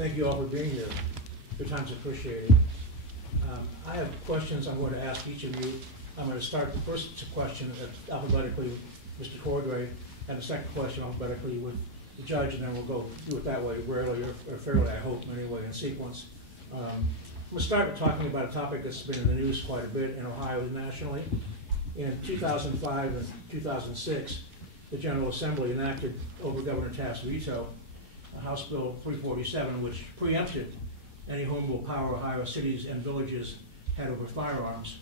Thank you all for being here. Your time's appreciated. I have questions I'm going to ask each of you. I'm going to start the first question alphabetically with Mr. Cordray, and the second question alphabetically with the judge, and then we'll go do it that way, rarely or fairly, I hope, anyway, in sequence. I'm going to start with talking about a topic that's been in the news quite a bit in Ohio and nationally. In 2005 and 2006, the General Assembly enacted, over Governor Taft's veto, House Bill 347, which preempted any home rule power Ohio cities and villages had over firearms.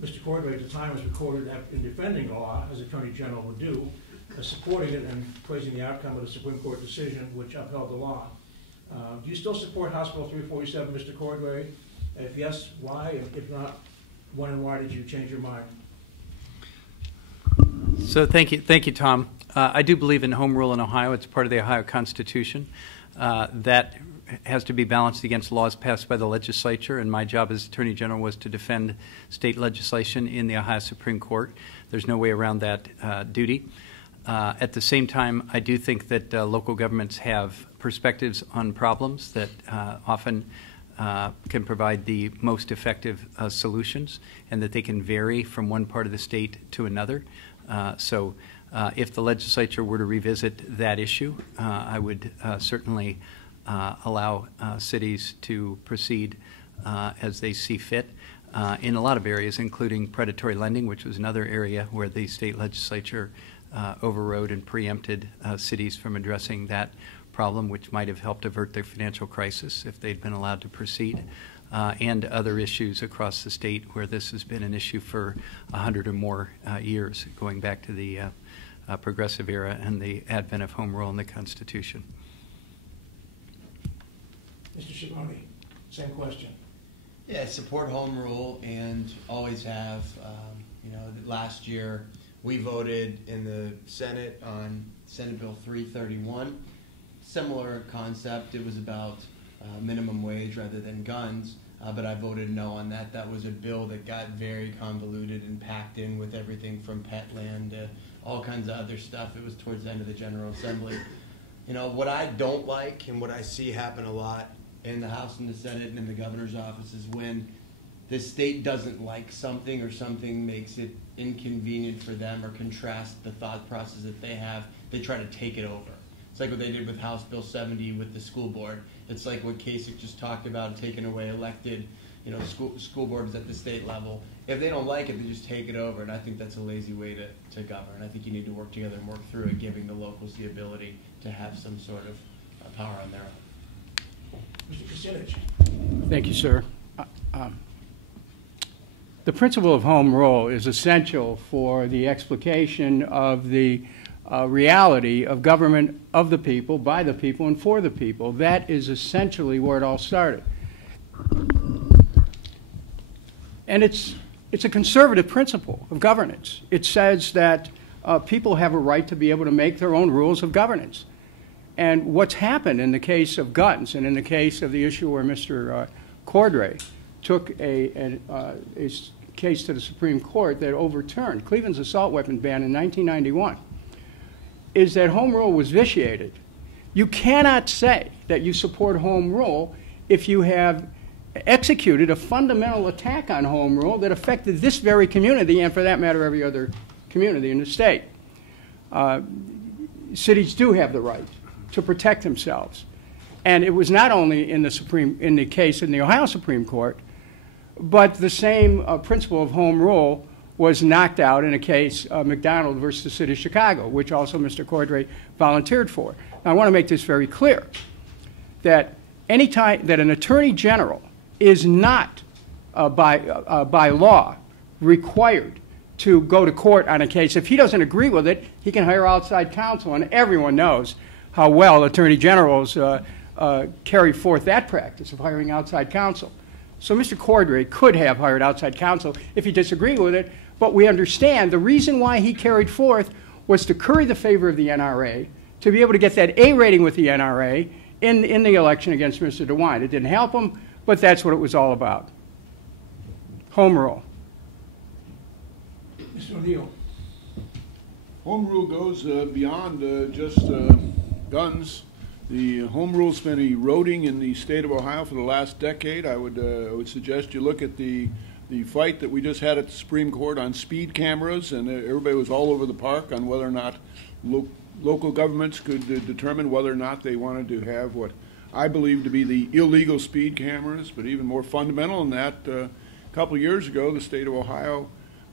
Mr. Cordray at the time was recorded in defending the law, as Attorney General would do, supporting it and praising the outcome of the Supreme Court decision which upheld the law. Do you still support House Bill 347, Mr. Cordray? If yes, why? And if not, when and why did you change your mind? So thank you, Tom. I do believe in home rule in Ohio. It's part of the Ohio Constitution. That has to be balanced against laws passed by the legislature, and my job as Attorney General was to defend state legislation in the Ohio Supreme Court. There's no way around that duty. At the same time, I do think that local governments have perspectives on problems that often can provide the most effective solutions, and that they can vary from one part of the state to another. So if the legislature were to revisit that issue, I would certainly allow cities to proceed as they see fit in a lot of areas, including predatory lending, which was another area where the state legislature overrode and preempted cities from addressing that problem, which might have helped avert their financial crisis if they'd been allowed to proceed, and other issues across the state where this has been an issue for 100 or more years, going back to the progressive era and the advent of home rule in the Constitution. Mr. Schiavoni, same question. Yeah, support home rule and always have. You know, last year we voted in the Senate on Senate Bill 331. Similar concept. It was about minimum wage rather than guns, but I voted no on that. That was a bill that got very convoluted and packed in with everything from pet land to all kinds of other stuff. It was towards the end of the General Assembly. You know, what I don't like and what I see happen a lot in the House and the Senate and in the governor's office is when the state doesn't like something or something makes it inconvenient for them or contrasts the thought process that they have, they try to take it over. It's like what they did with House Bill 70 with the school board. It's like what Kasich just talked about, taking away elected, you know, school boards at the state level. If they don't like it, they just take it over, and I think that's a lazy way to govern. I think you need to work together and work through it, giving the locals the ability to have some sort of power on their own. Mr. Kucinich. Thank you, sir. The principle of home rule is essential for the explication of the reality of government of the people, by the people, and for the people. That is essentially where it all started. And it's a conservative principle of governance. It says that people have a right to be able to make their own rules of governance. And what's happened in the case of guns and in the case of the issue where Mr. Cordray took a case to the Supreme Court that overturned Cleveland's assault weapon ban in 1991, is that home rule was vitiated. You cannot say that you support home rule if you have executed a fundamental attack on home rule that affected this very community and, for that matter, every other community in the state. Cities do have the right to protect themselves. And it was not only in the case in the Ohio Supreme Court, but the same principle of home rule was knocked out in a case, McDonald versus the City of Chicago, which also Mr. Cordray volunteered for. Now, I want to make this very clear, that any time that an attorney general is not, by law, required to go to court on a case, if he doesn't agree with it, he can hire outside counsel, and everyone knows how well attorney generals carry forth that practice of hiring outside counsel. So Mr. Cordray could have hired outside counsel if he disagreed with it, but we understand the reason why he carried forth was to curry the favor of the NRA, to be able to get that A rating with the NRA in the election against Mr. DeWine. It didn't help him, but that's what it was all about. Home rule. Mr. O'Neill. Home rule goes beyond just guns. The home rule's been eroding in the state of Ohio for the last decade. I would suggest you look at the fight that we just had at the Supreme Court on speed cameras, and everybody was all over the park on whether or not local governments could determine whether or not they wanted to have what I believe to be the illegal speed cameras. But even more fundamental than that, a couple of years ago, the state of Ohio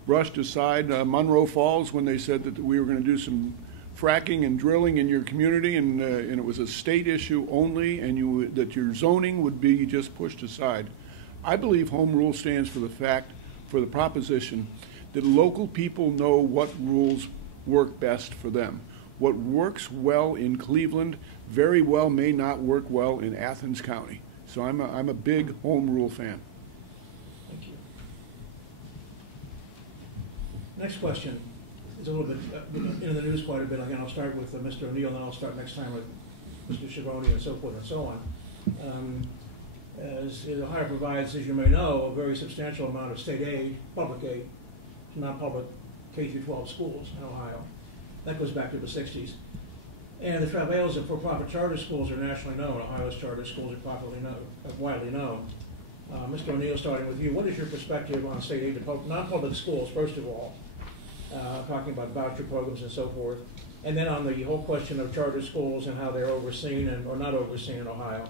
brushed aside Monroe Falls when they said that we were going to do some fracking and drilling in your community, and it was a state issue only, and that your zoning would be just pushed aside. I believe home rule stands for the proposition that local people know what rules work best for them. What works well in Cleveland very well may not work well in Athens County. So I'm a big home rule fan. Thank you. Next question is a little bit in the news quite a bit. Again, I'll start with Mr. O'Neill, and then I'll start next time with Mr. Schiavoni and so forth and so on. As Ohio provides, as you may know, a very substantial amount of state aid, public aid, to non-public K-12 schools in Ohio. That goes back to the 60s. And the travails of for-profit charter schools are nationally known. Ohio's charter schools are widely known. Mr. O'Neill, starting with you, what is your perspective on state aid to non-public schools, first of all, talking about voucher programs and so forth, and then on the whole question of charter schools and how they're overseen or not overseen in Ohio?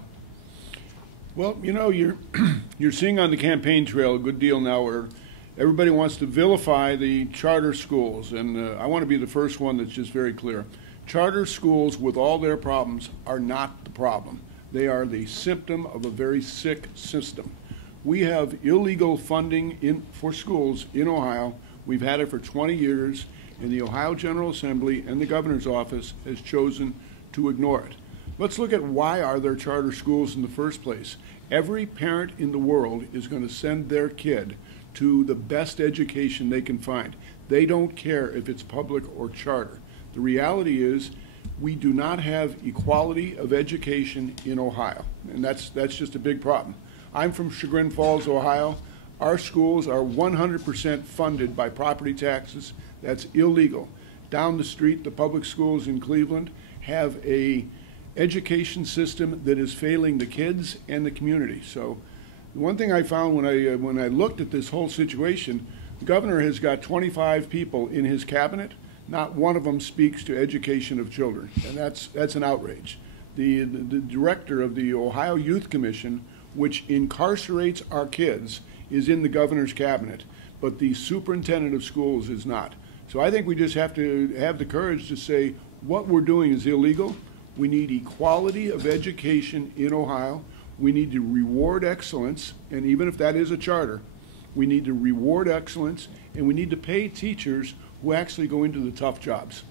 Well, you know, you're seeing on the campaign trail a good deal now where everybody wants to vilify the charter schools, and I want to be the first one that's just very clear. Charter schools, with all their problems, are not the problem. They are the symptom of a very sick system. We have illegal funding for schools in Ohio. We've had it for 20 years, and the Ohio General Assembly and the governor's office has chosen to ignore it. Let's look at why are there charter schools in the first place. Every parent in the world is going to send their kid to the best education they can find. They don't care if it's public or charter. The reality is we do not have equality of education in Ohio, and that's just a big problem. I'm from Chagrin Falls, Ohio. Our schools are 100% funded by property taxes. That's illegal. Down the street, the public schools in Cleveland have a education system that is failing the kids and the community. So one thing I found when I looked at this whole situation, the governor has got 25 people in his cabinet. Not one of them speaks to education of children, and that's an outrage. The director of the Ohio Youth Commission, which incarcerates our kids, is in the governor's cabinet, but the superintendent of schools is not. So I think we just have to have the courage to say what we're doing is illegal. We need equality of education in Ohio. We need to reward excellence, and even if that is a charter, we need to reward excellence, and we need to pay teachers who actually go into the tough jobs.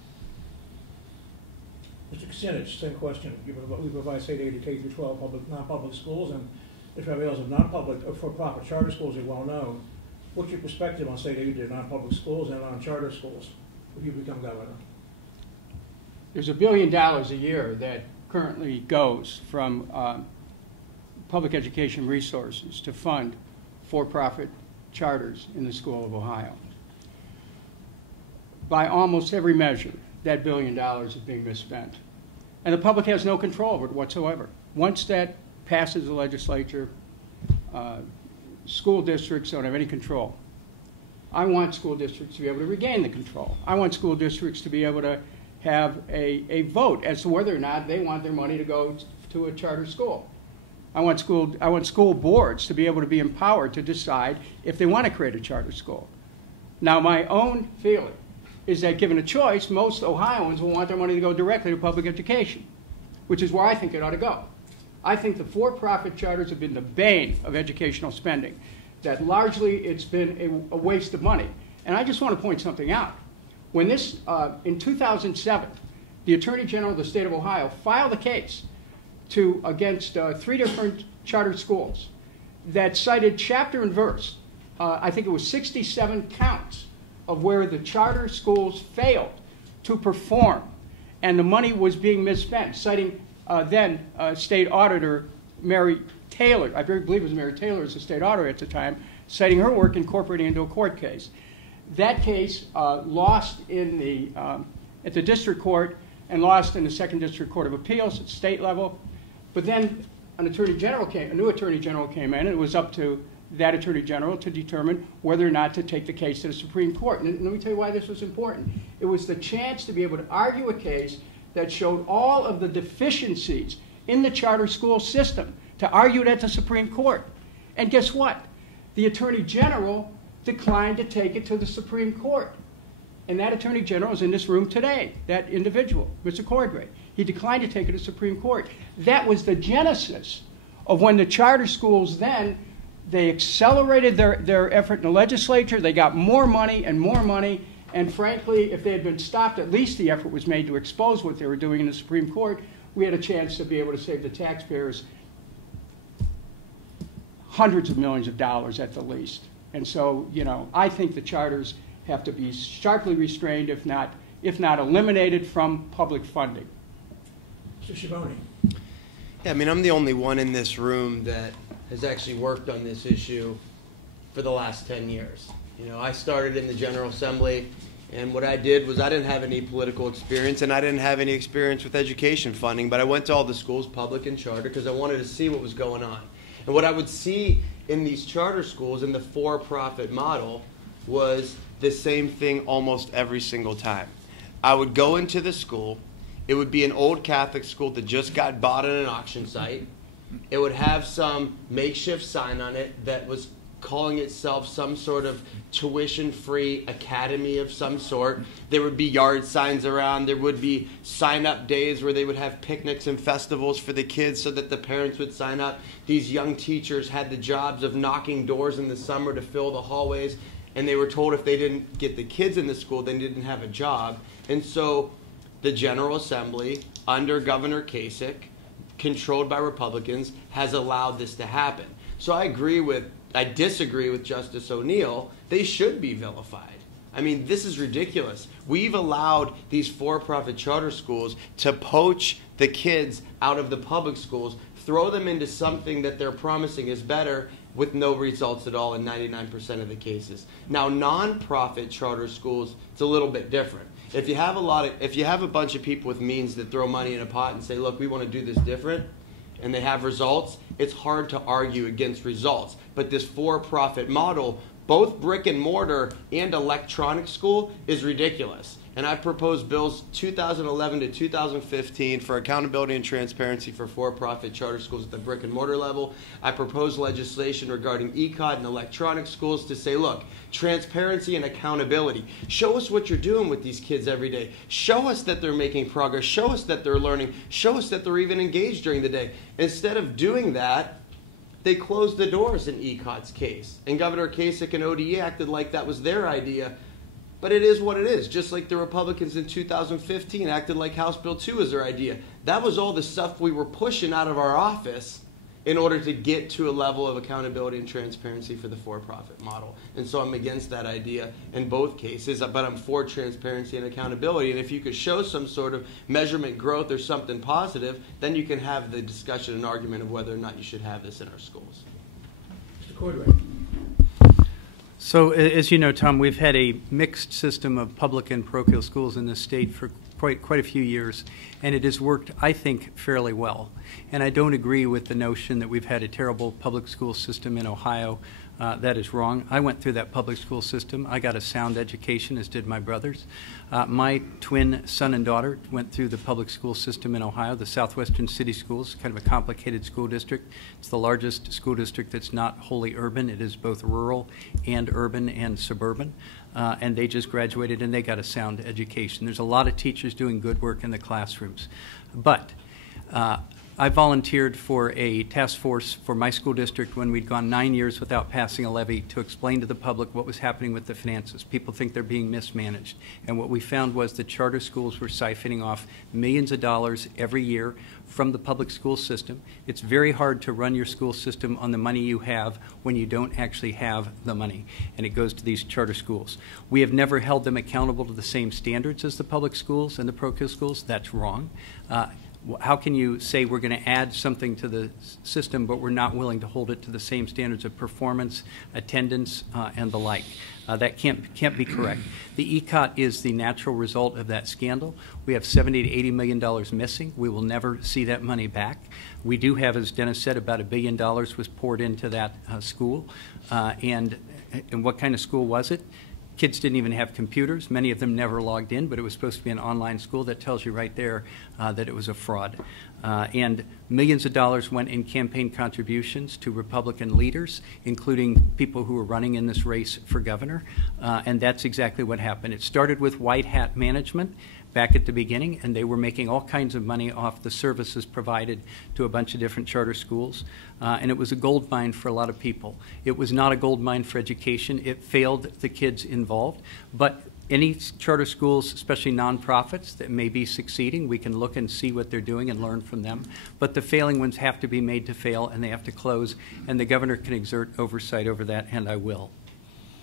Mr. Kucinich, same question. We provide state aid to K-12 public, non-public schools, and the travails of non-public or for-profit charter schools are well known. What's your perspective on state aid to non-public schools and on charter schools if you become governor? There's $1 billion a year that currently goes from public education resources to fund for-profit charters in the school of Ohio. By almost every measure, that $1 billion is being misspent. And the public has no control over it whatsoever. Once that passes the legislature, school districts don't have any control. I want school districts to be able to regain the control. I want school districts to be able to have a vote as to whether or not they want their money to go to a charter school. I want school boards to be able to be empowered to decide if they want to create a charter school. Now, my own feeling is that given a choice, most Ohioans will want their money to go directly to public education, which is where I think it ought to go. I think the for-profit charters have been the bane of educational spending, that largely it's been a waste of money. And I just want to point something out. When this, in 2007, the Attorney General of the state of Ohio filed a case against 3 different charter schools that cited chapter and verse, I think it was 67 counts of where the charter schools failed to perform and the money was being misspent, citing then State Auditor Mary Taylor. I believe it was Mary Taylor as the state auditor at the time, citing her work incorporating into a court case. That case lost at the district court and lost in the Second District Court of Appeals at state level. But then a new attorney general came in, and it was up to that attorney general to determine whether or not to take the case to the Supreme Court. And let me tell you why this was important. It was the chance to be able to argue a case that showed all of the deficiencies in the charter school system, to argue it at the Supreme Court. And guess what? The attorney general declined to take it to the Supreme Court. And that attorney general is in this room today, that individual, Mr. Cordray. He declined to take it to the Supreme Court. That was the genesis of when the charter schools then, they accelerated their effort in the legislature. They got more money, and frankly, if they had been stopped, at least the effort was made to expose what they were doing in the Supreme Court. We had a chance to be able to save the taxpayers hundreds of millions of dollars at the least. And so, you know, I think the charters have to be sharply restrained, if not eliminated from public funding. Mr. Schiavoni. Yeah, I mean, I'm the only one in this room that has actually worked on this issue for the last 10 years. You know, I started in the General Assembly, and what I did was I didn't have any political experience, and I didn't have any experience with education funding, but I went to all the schools, public and charter, because I wanted to see what was going on. And what I would see in these charter schools, in the for-profit model, was the same thing almost every single time. I would go into the school. It would be an old Catholic school that just got bought on an auction site. It would have some makeshift sign on it that was calling itself some sort of tuition-free academy of some sort. There would be yard signs around. There would be sign-up days where they would have picnics and festivals for the kids so that the parents would sign up. These young teachers had the jobs of knocking doors in the summer to fill the hallways, and they were told if they didn't get the kids in the school, they didn't have a job. And so the General Assembly, under Governor Kasich, controlled by Republicans, has allowed this to happen. So I disagree with Justice O'Neill. They should be vilified. I mean, this is ridiculous. We've allowed these for-profit charter schools to poach the kids out of the public schools, throw them into something that they're promising is better, with no results at all in 99% of the cases. Now, non-profit charter schools, it's a little bit different. If you have a bunch of people with means that throw money in a pot and say, look, we want to do this different, and they have results, it's hard to argue against results. But this for-profit model, both brick and mortar and electronic school, is ridiculous. And I proposed bills 2011 to 2015 for accountability and transparency for for-profit charter schools at the brick and mortar level. I proposed legislation regarding ECOD and electronic schools to say, look, transparency and accountability. Show us what you're doing with these kids every day. Show us that they're making progress. Show us that they're learning. Show us that they're even engaged during the day. Instead of doing that, they closed the doors in ECOD's case. And Governor Kasich and ODE acted like that was their idea. But it is what it is, just like the Republicans in 2015 acted like House Bill 2 was their idea. That was all the stuff we were pushing out of our office in order to get to a level of accountability and transparency for the for-profit model. And so I'm against that idea in both cases, but I'm for transparency and accountability. And if you could show some sort of measurement growth or something positive, then you can have the discussion and argument of whether or not you should have this in our schools. Mr. Cordray. So, as you know, Tom, we've had a mixed system of public and parochial schools in this state for quite a few years, and it has worked, I think, fairly well. And I don't agree with the notion that we've had a terrible public school system in Ohio. That is wrong. I went through that public school system. I got a sound education, as did my brothers. My twin son and daughter went through the public school system in Ohio, the Southwestern City Schools, kind of a complicated school district. It's the largest school district that's not wholly urban. It is both rural and urban and suburban. And they just graduated and they got a sound education. There's a lot of teachers doing good work in the classrooms. But I volunteered for a task force for my school district when we'd gone 9 years without passing a levy to explain to the public what was happening with the finances. People think they're being mismanaged. And what we found was that charter schools were siphoning off millions of dollars every year from the public school system. It's very hard to run your school system on the money you have when you don't actually have the money, and it goes to these charter schools. We have never held them accountable to the same standards as the public schools and the parochial schools. That's wrong. How can you say we're going to add something to the system, but we're not willing to hold it to the same standards of performance, attendance, and the like? That can't be correct. The ECOT is the natural result of that scandal. We have $70 to $80 million missing. We will never see that money back. We do have, as Dennis said, about $1 billion was poured into that school. And what kind of school was it? Kids didn't even have computers. Many of them never logged in, but it was supposed to be an online school. That tells you right there that it was a fraud. And millions of dollars went in campaign contributions to Republican leaders, including people who were running in this race for governor. And that's exactly what happened. It started with white hat management back at the beginning, and they were making all kinds of money off the services provided to a bunch of different charter schools. And it was a gold mine for a lot of people. It was not a gold mine for education. It failed the kids involved. But any charter schools, especially nonprofits that may be succeeding, we can look and see what they're doing and learn from them. But the failing ones have to be made to fail, and they have to close. And the governor can exert oversight over that, and I will.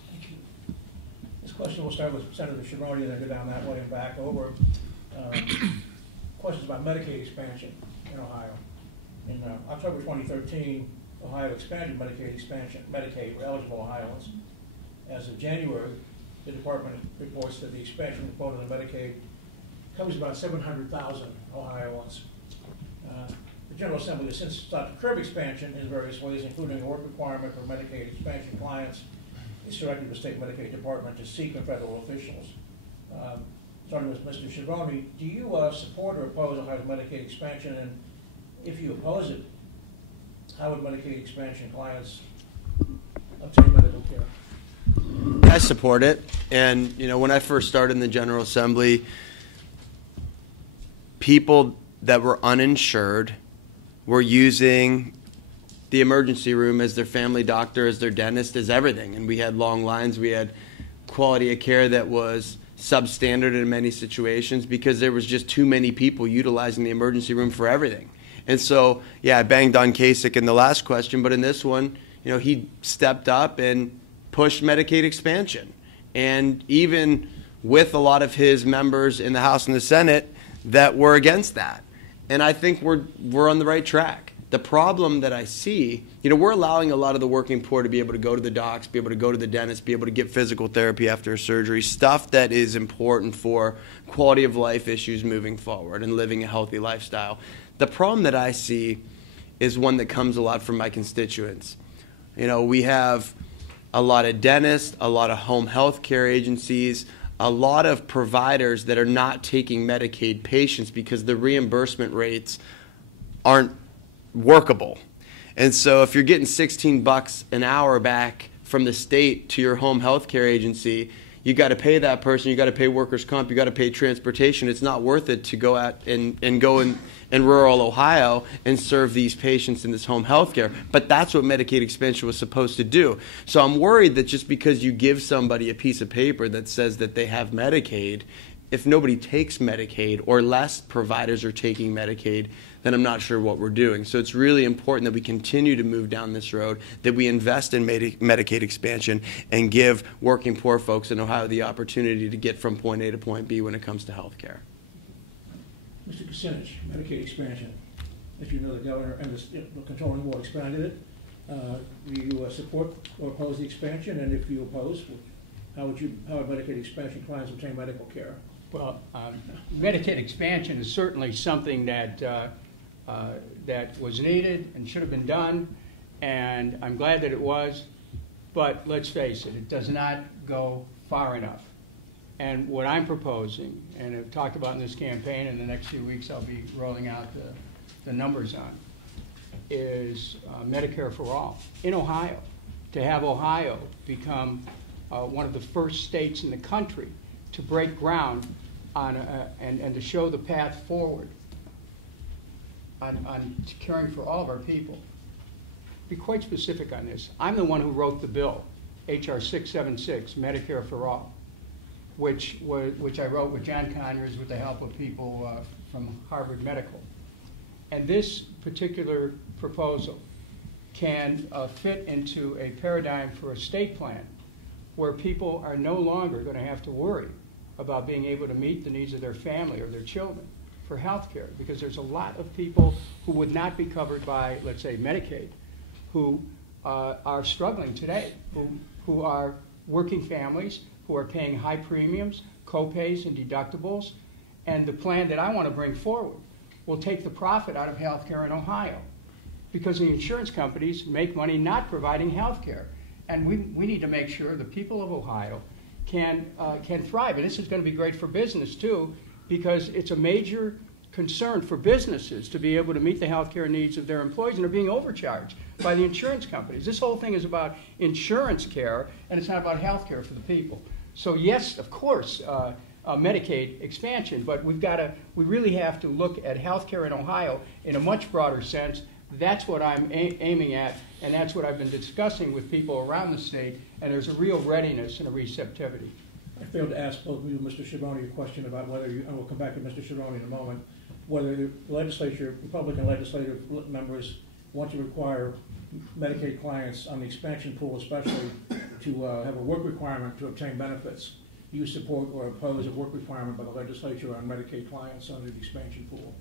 Thank you. This question will start with Senator Schiavoni and then go down that way and back over. Questions about Medicaid expansion in Ohio. In October 2013, Ohio expanded Medicaid for eligible Ohioans. As of January, the department reports that the expansion quota in Medicaid covers about 700,000 Ohioans. The General Assembly has since sought to curb expansion in various ways, including a work requirement for Medicaid expansion clients. It's directed the state Medicaid department to seek from federal officials. Starting with Mr. Schiavoni, do you support or oppose Ohio's Medicaid expansion? And if you oppose it, how would Medicaid expansion clients obtain medical care? I support it. And, you know, when I first started in the General Assembly, people that were uninsured were using the emergency room as their family doctor, as their dentist, as everything. And we had long lines. We had quality of care that was substandard in many situations because there was just too many people utilizing the emergency room for everything. And so, yeah, I banged on Kasich in the last question, but in this one, you know, he stepped up and pushed Medicaid expansion. And even with a lot of his members in the House and the Senate that were against that. And I think we're on the right track. The problem that I see, you know, we're allowing a lot of the working poor to be able to go to the docs, be able to go to the dentist, be able to get physical therapy after a surgery, stuff that is important for quality of life issues moving forward and living a healthy lifestyle. The problem that I see is one that comes a lot from my constituents. You know, we have a lot of dentists, a lot of home health care agencies, a lot of providers that are not taking Medicaid patients because the reimbursement rates aren't workable. And so if you're getting $16 an hour back from the state to your home health care agency, you got to pay that person, you got to pay workers' comp, you got to pay transportation. It's not worth it to go out and go in rural Ohio and serve these patients in this home health care. But that's what Medicaid expansion was supposed to do. So I'm worried that just because you give somebody a piece of paper that says that they have Medicaid, if nobody takes Medicaid or less providers are taking Medicaid, then I'm not sure what we're doing. So it's really important that we continue to move down this road, that we invest in Medicaid expansion and give working poor folks in Ohio the opportunity to get from point A to point B when it comes to health care. Mr. Kucinich, Medicaid expansion. As you know, the governor and the controlling board expanded it. Do you support or oppose the expansion? And if you oppose, how would Medicaid expansion clients obtain medical care? Well, Medicaid expansion is certainly something that that was needed and should have been done, and I'm glad that it was, but let's face it, it does not go far enough. And what I'm proposing, and I've talked about in this campaign, in the next few weeks I'll be rolling out the numbers on, is Medicare for all in Ohio, to have Ohio become one of the first states in the country to break ground on and to show the path forward on caring for all of our people. Be quite specific on this. I'm the one who wrote the bill, H.R. 676, Medicare for All, which I wrote with John Conyers with the help of people from Harvard Medical. And this particular proposal can fit into a paradigm for a state plan where people are no longer going to have to worry about being able to meet the needs of their family or their children. for health care, because there's a lot of people who would not be covered by, let's say, Medicaid, who are struggling today, who are working families, who are paying high premiums, co-pays and deductibles. And the plan that I want to bring forward will take the profit out of health care in Ohio, because the insurance companies make money not providing health care. And we need to make sure the people of Ohio can thrive. And this is going to be great for business, too, because it's a major concern for businesses to be able to meet the health care needs of their employees, and they're being overcharged by the insurance companies. This whole thing is about insurance care, and it's not about health care for the people. So yes, of course, Medicaid expansion, but we really have to look at health care in Ohio in a much broader sense. That's what I'm aiming at, and that's what I've been discussing with people around the state, and there's a real readiness and a receptivity. I failed to ask both of you, Mr. Schiavoni, a question about whether you, and we'll come back to Mr. Schiavoni in a moment, whether the legislature, Republican legislative members want to require Medicaid clients on the expansion pool especially to have a work requirement to obtain benefits. Do you support or oppose a work requirement by the legislature on Medicaid clients under the expansion pool?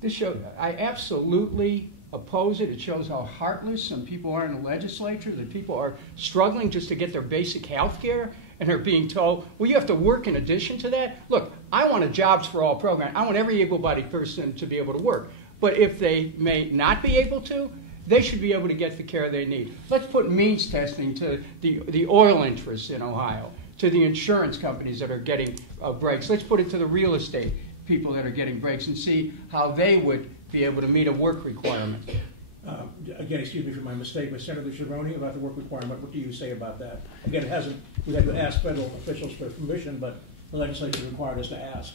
This show, I absolutely oppose it. It shows how heartless some people are in the legislature, that people are struggling just to get their basic health care, and they're being told, well, you have to work in addition to that. Look, I want a Jobs for All program. I want every able-bodied person to be able to work. But if they may not be able to, they should be able to get the care they need. Let's put means testing to the oil interests in Ohio, to the insurance companies that are getting breaks. Let's put it to the real estate people that are getting breaks and see how they would be able to meet a work requirement. Again, excuse me for my mistake, but Senator Schiavoni, about the work requirement, what do you say about that? Again, we had to ask federal officials for permission, but the legislature required us to ask.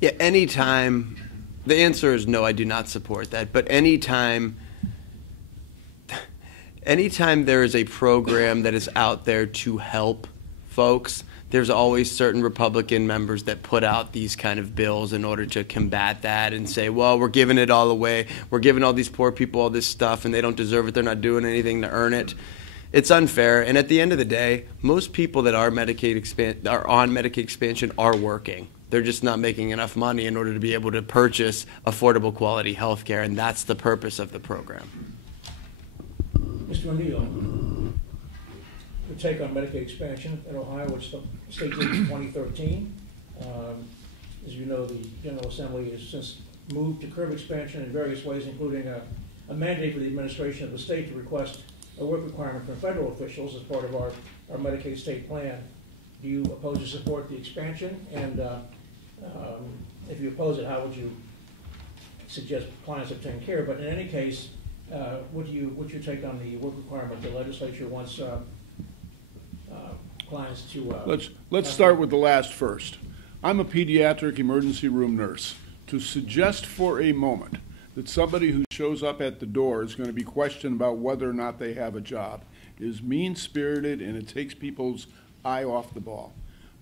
Yeah, anytime, the answer is no, I do not support that, but anytime there is a program that is out there to help folks, there's always certain Republican members that put out these kind of bills in order to combat that and say, well, we're giving it all away. We're giving all these poor people all this stuff and they don't deserve it. They're not doing anything to earn it. It's unfair. And at the end of the day, most people that are on Medicaid expansion are working. They're just not making enough money in order to be able to purchase affordable quality health care, and that's the purpose of the program. Mr. O'Neill, your take on Medicaid expansion in Ohio, which the state did in 2013. As you know, the General Assembly has since moved to curb expansion in various ways, including a mandate for the administration of the state to request a work requirement from federal officials as part of our Medicaid state plan. Do you oppose or support the expansion? And if you oppose it, how would you suggest clients obtain care? But in any case, what's your take on the work requirement the legislature wants clients to... Let's start with the last first. I'm a pediatric emergency room nurse. To suggest for a moment that somebody who shows up at the door is going to be questioned about whether or not they have a job is mean-spirited, and it takes people's eye off the ball.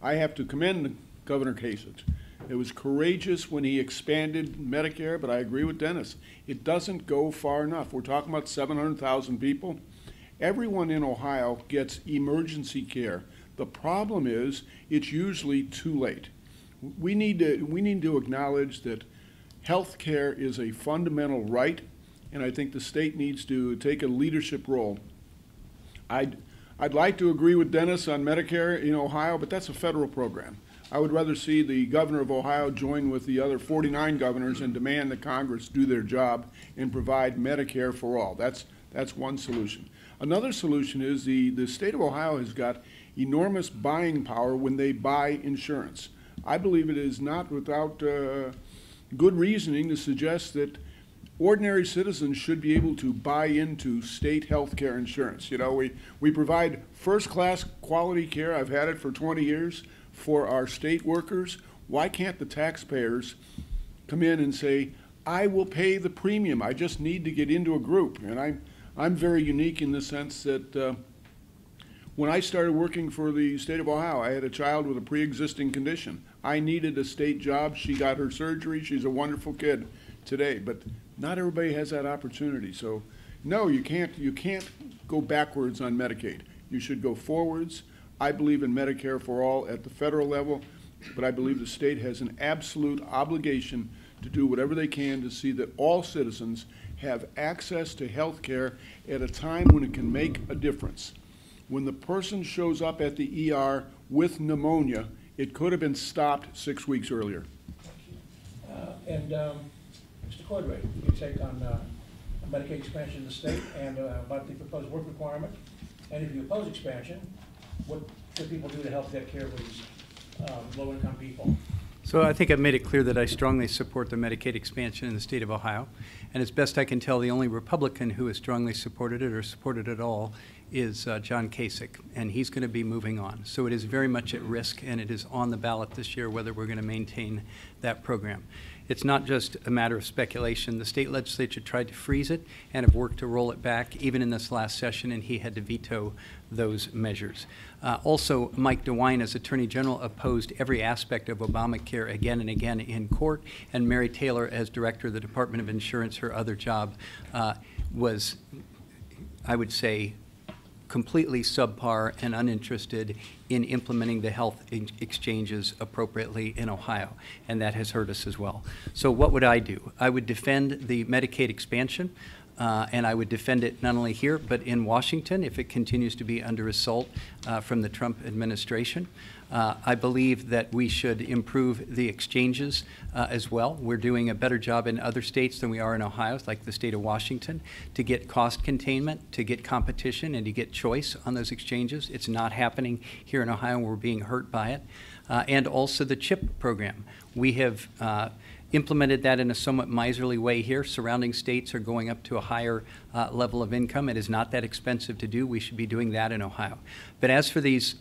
I have to commend Governor Kasich. It was courageous when he expanded Medicare, but I agree with Dennis. It doesn't go far enough. We're talking about 700,000 people. Everyone in Ohio gets emergency care. The problem is it's usually too late. We need to acknowledge that health care is a fundamental right, and I think the state needs to take a leadership role. I'd like to agree with Dennis on Medicare in Ohio, but that's a federal program. I would rather see the governor of Ohio join with the other 49 governors and demand that Congress do their job and provide Medicare for all. That's one solution. Another solution is the state of Ohio has got enormous buying power when they buy insurance. I believe it is not without good reasoning to suggest that ordinary citizens should be able to buy into state health care insurance. You know, we provide first-class quality care. I've had it for 20 years for our state workers. Why can't the taxpayers come in and say, I will pay the premium, I just need to get into a group? And I'm very unique in the sense that when I started working for the state of Ohio, I had a child with a pre-existing condition. I needed a state job. She got her surgery. She's a wonderful kid today, but not everybody has that opportunity. So no, you can't go backwards on Medicaid. You should go forwards. I believe in Medicare for all at the federal level, but I believe the state has an absolute obligation to do whatever they can to see that all citizens have access to health care at a time when it can make a difference. When the person shows up at the ER with pneumonia, it could have been stopped 6 weeks earlier. Mr. Cordray, your take on Medicaid expansion in the state and about the proposed work requirement? And if you oppose expansion, what should people do to help take care of these low-income people? So I think I've made it clear that I strongly support the Medicaid expansion in the state of Ohio. And as best I can tell, the only Republican who has strongly supported it or supported it at all is John Kasich, and he's going to be moving on. So it is very much at risk, and it is on the ballot this year whether we're going to maintain that program. It's not just a matter of speculation. The state legislature tried to freeze it and have worked to roll it back even in this last session, and he had to veto those measures. Also, Mike DeWine, as Attorney General, opposed every aspect of Obamacare again and again in court, and Mary Taylor, as Director of the Department of Insurance, her other job, was, I would say, completely subpar and uninterested in implementing the health exchanges appropriately in Ohio, and that has hurt us as well. So what would I do? I would defend the Medicaid expansion, and I would defend it not only here, but in Washington if it continues to be under assault from the Trump administration. I believe that we should improve the exchanges as well. We're doing a better job in other states than we are in Ohio, like the state of Washington, to get cost containment, to get competition, and to get choice on those exchanges. It's not happening here in Ohio, and we're being hurt by it. And also the CHIP program. We have implemented that in a somewhat miserly way here. Surrounding states are going up to a higher level of income. It is not that expensive to do. We should be doing that in Ohio. But as for these,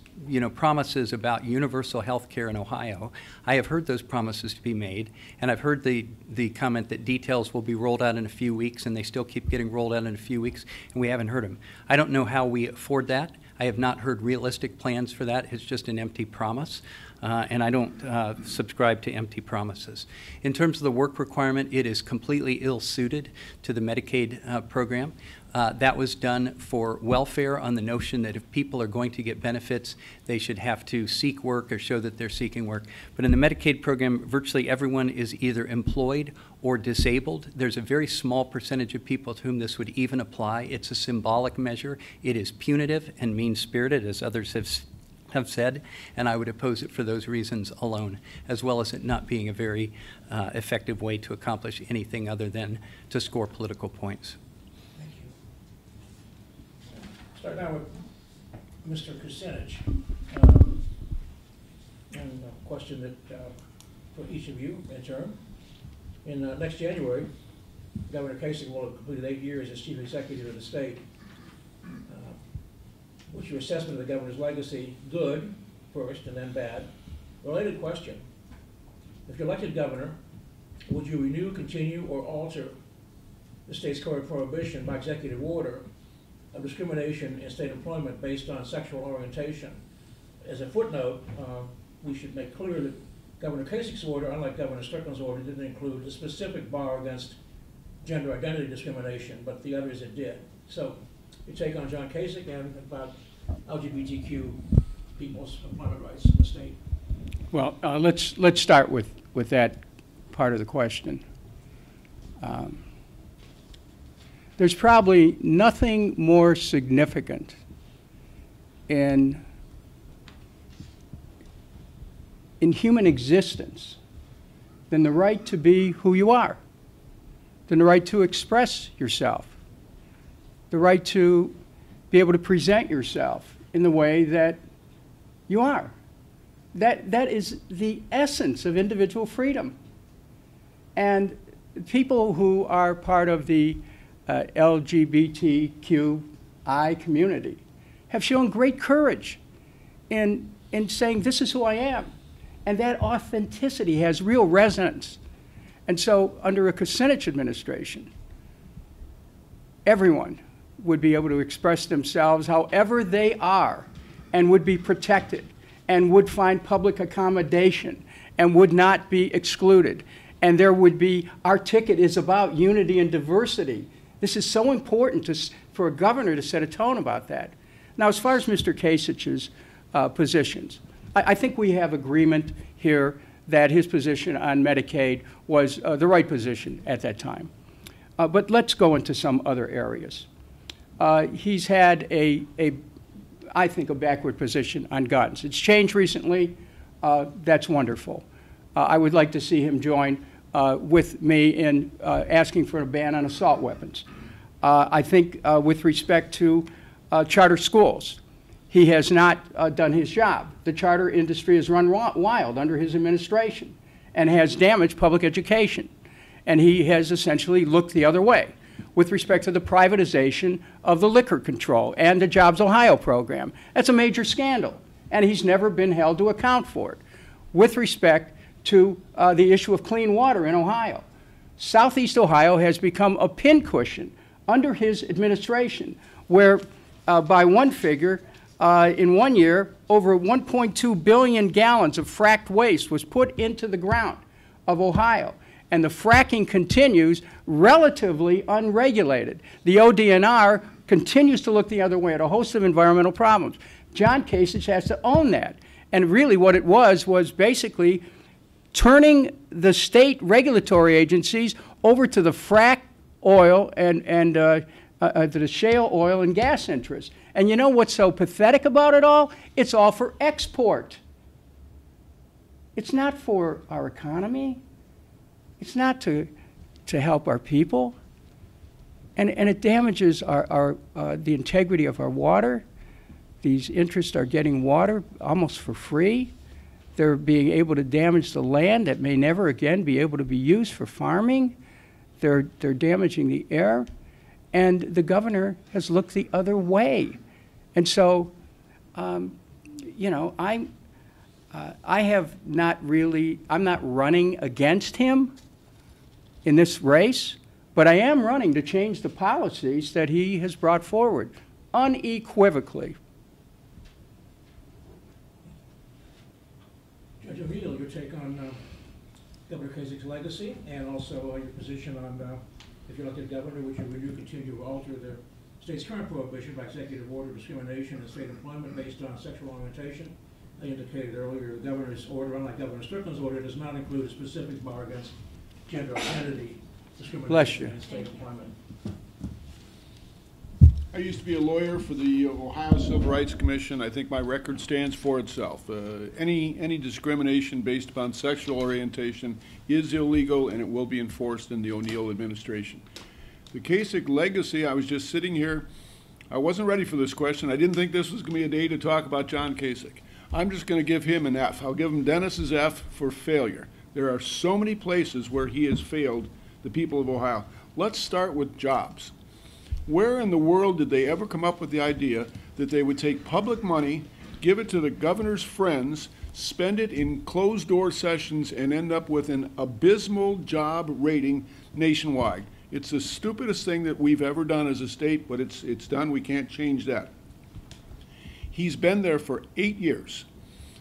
promises about universal health care in Ohio, I have heard those promises to be made, and I've heard the comment that details will be rolled out in a few weeks, and they still keep getting rolled out in a few weeks, and we haven't heard them. I don't know how we afford that. I have not heard realistic plans for that. It's just an empty promise. And I don't subscribe to empty promises. In terms of the work requirement, it is completely ill-suited to the Medicaid program. That was done for welfare on the notion that if people are going to get benefits, they should have to seek work or show that they're seeking work. But in the Medicaid program, virtually everyone is either employed or disabled. There's a very small percentage of people to whom this would even apply. It's a symbolic measure. It is punitive and mean-spirited, as others have said, and I would oppose it for those reasons alone, as well as it not being a very effective way to accomplish anything other than to score political points. Thank you. Start now with Mr. Kucinich. And a question that for each of you in turn. In next January, Governor Kasich will have completed 8 years as chief executive of the state. What's your assessment of the governor's legacy? Good first and then bad. Related question. If you're elected governor, would you renew, continue, or alter the state's code of prohibition by executive order of discrimination in state employment based on sexual orientation? As a footnote, we should make clear that Governor Kasich's order, unlike Governor Strickland's order, didn't include a specific bar against gender identity discrimination, but the others it did. So, your take on John Kasich and about LGBTQ people's employment rights in the state? Well, let's start with that part of the question. There's probably nothing more significant in human existence than the right to be who you are, than the right to express yourself, the right to be able to present yourself in the way that you are. That is the essence of individual freedom. And people who are part of the LGBTQI community have shown great courage in saying, this is who I am. And that authenticity has real resonance. And so under a Kucinich administration, everyone would be able to express themselves however they are and would be protected and would find public accommodation and would not be excluded. And there would be, our ticket is about unity and diversity. This is so important for a governor to set a tone about that. Now, as far as Mr. Kasich's positions, I think we have agreement here that his position on Medicaid was the right position at that time. But let's go into some other areas. He's had I think, a backward position on guns. It's changed recently. That's wonderful. I would like to see him join with me in asking for a ban on assault weapons. I think with respect to charter schools, he has not done his job. The charter industry has run wild under his administration and has damaged public education. And he has essentially looked the other way with respect to the privatization of the liquor control and the Jobs Ohio program. That's a major scandal, and he's never been held to account for it. With respect to the issue of clean water in Ohio, Southeast Ohio has become a pincushion under his administration, where by one figure, in 1 year, over 1.2 billion gallons of fracked waste was put into the ground of Ohio. And the fracking continues relatively unregulated. The ODNR continues to look the other way at a host of environmental problems. John Kasich has to own that. And really what it was basically turning the state regulatory agencies over to the frack oil and to the shale oil and gas interests. And you know what's so pathetic about it all? It's all for export. It's not for our economy. It's not to help our people. And it damages the integrity of our water. These interests are getting water almost for free. They're being able to damage the land that may never again be able to be used for farming. They're damaging the air. And the governor has looked the other way. And so, you know, I'm not running against him in this race, but I am running to change the policies that he has brought forward, unequivocally. Judge O'Neill, your take on Governor Kasich's legacy and also your position on, if you're elected governor, would you continue to alter the state's current prohibition by executive order of discrimination in state employment based on sexual orientation? I indicated earlier the governor's order, unlike Governor Strickland's order, does not include a specific bar against gender identity discrimination in state employment. I used to be a lawyer for the Ohio Civil Rights Commission. I think my record stands for itself. Any discrimination based upon sexual orientation is illegal, and it will be enforced in the O'Neill administration. The Kasich legacy, I was just sitting here. I wasn't ready for this question. I didn't think this was going to be a day to talk about John Kasich. I'm just going to give him an F. I'll give him Dennis's F for failure. There are so many places where he has failed the people of Ohio. Let's start with jobs. Where in the world did they ever come up with the idea that they would take public money, give it to the governor's friends, spend it in closed-door sessions, and end up with an abysmal job rating nationwide? It's the stupidest thing that we've ever done as a state, but it's done. We can't change that. He's been there for 8 years.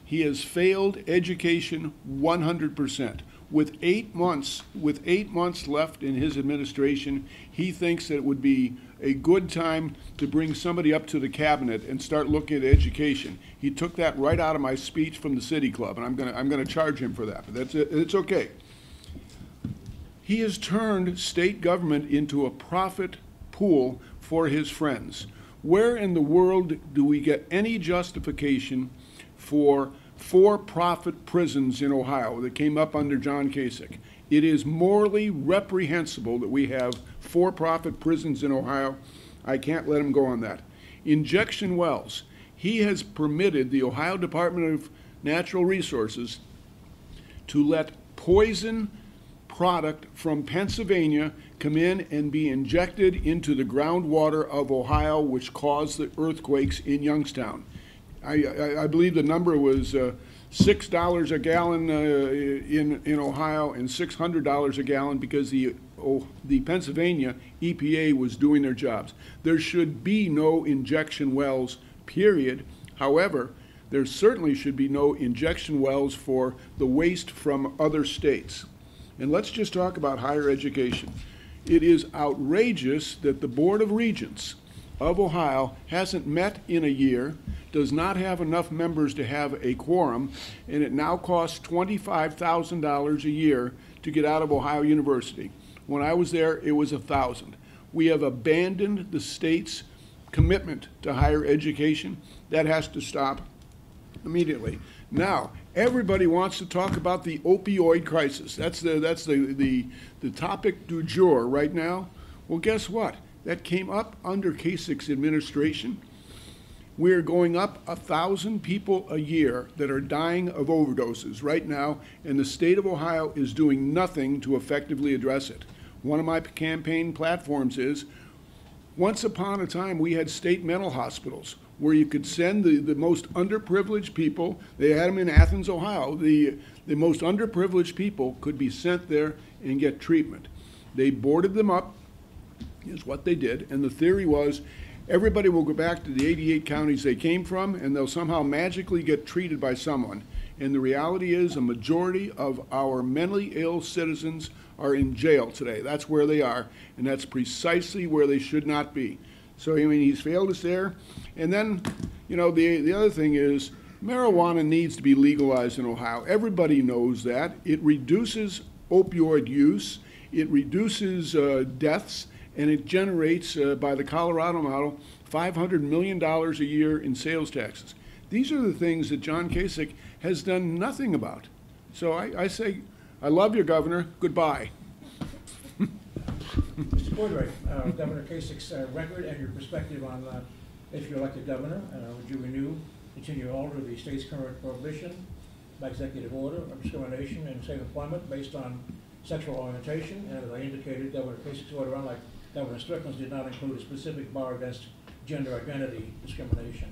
He has failed education 100%. With 8 months left in his administration, he thinks that it would be a good time to bring somebody up to the cabinet and start looking at education. He took that right out of my speech from the City Club, and I'm gonna charge him for that. But that's it. It's okay. He has turned state government into a profit pool for his friends. Where in the world do we get any justification for for-profit prisons in Ohio that came up under John Kasich? It is morally reprehensible that we have for-profit prisons in Ohio. I can't let him go on that. Injection wells. He has permitted the Ohio Department of Natural Resources to let poison product from Pennsylvania come in and be injected into the groundwater of Ohio, which caused the earthquakes in Youngstown. I believe the number was $6 a gallon in Ohio and $600 a gallon because the Pennsylvania EPA was doing their jobs. There should be no injection wells, period. However, there certainly should be no injection wells for the waste from other states. And let's just talk about higher education. It is outrageous that the Board of Regents of Ohio hasn't met in a year, does not have enough members to have a quorum, and it now costs $25,000 a year to get out of Ohio University. When I was there, it was $1,000. We have abandoned the state's commitment to higher education. That has to stop immediately. Now, everybody wants to talk about the opioid crisis. That's the topic du jour right now. Well, guess what? That came up under Kasich's administration. We're going up 1,000 people a year that are dying of overdoses right now, and the state of Ohio is doing nothing to effectively address it. One of my campaign platforms is, once upon a time we had state mental hospitals where you could send the most underprivileged people. They had them in Athens, Ohio. The most underprivileged people could be sent there and get treatment. They boarded them up, is what they did, and the theory was everybody will go back to the 88 counties they came from, and they'll somehow magically get treated by someone. And the reality is a majority of our mentally ill citizens are in jail today. That's where they are, and that's precisely where they should not be. So, I mean, he's failed us there. And then, you know, the other thing is marijuana needs to be legalized in Ohio. Everybody knows that. It reduces opioid use, it reduces deaths, and it generates, by the Colorado model, $500 million a year in sales taxes. These are the things that John Kasich has done nothing about. So I say, I love you, Governor. Goodbye. Mr. Cordray, Governor Kasich's record and your perspective on if you're elected governor, would you continue to alter the state's current prohibition by executive order of discrimination in state employment based on sexual orientation? And as I indicated, Governor Kasich's order, unlike Governor Strickland's, did not include a specific bar against gender identity discrimination.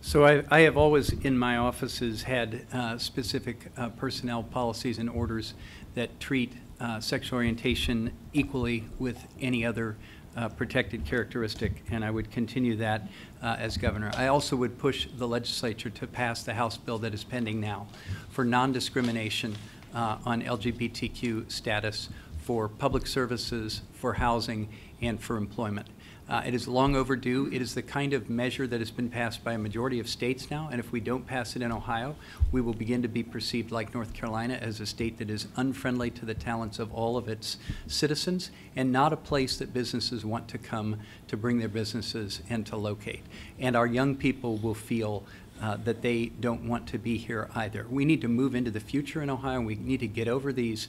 So I have always in my offices had specific personnel policies and orders that treat sexual orientation equally with any other protected characteristic, and I would continue that as governor. I also would push the legislature to pass the House bill that is pending now for non-discrimination on LGBTQ status for public services, for housing, and for employment. It is long overdue. It is the kind of measure that has been passed by a majority of states now, and if we don't pass it in Ohio, we will begin to be perceived like North Carolina as a state that is unfriendly to the talents of all of its citizens and not a place that businesses want to come to bring their businesses and to locate. And our young people will feel that they don't want to be here either. We need to move into the future in Ohio, and we need to get over these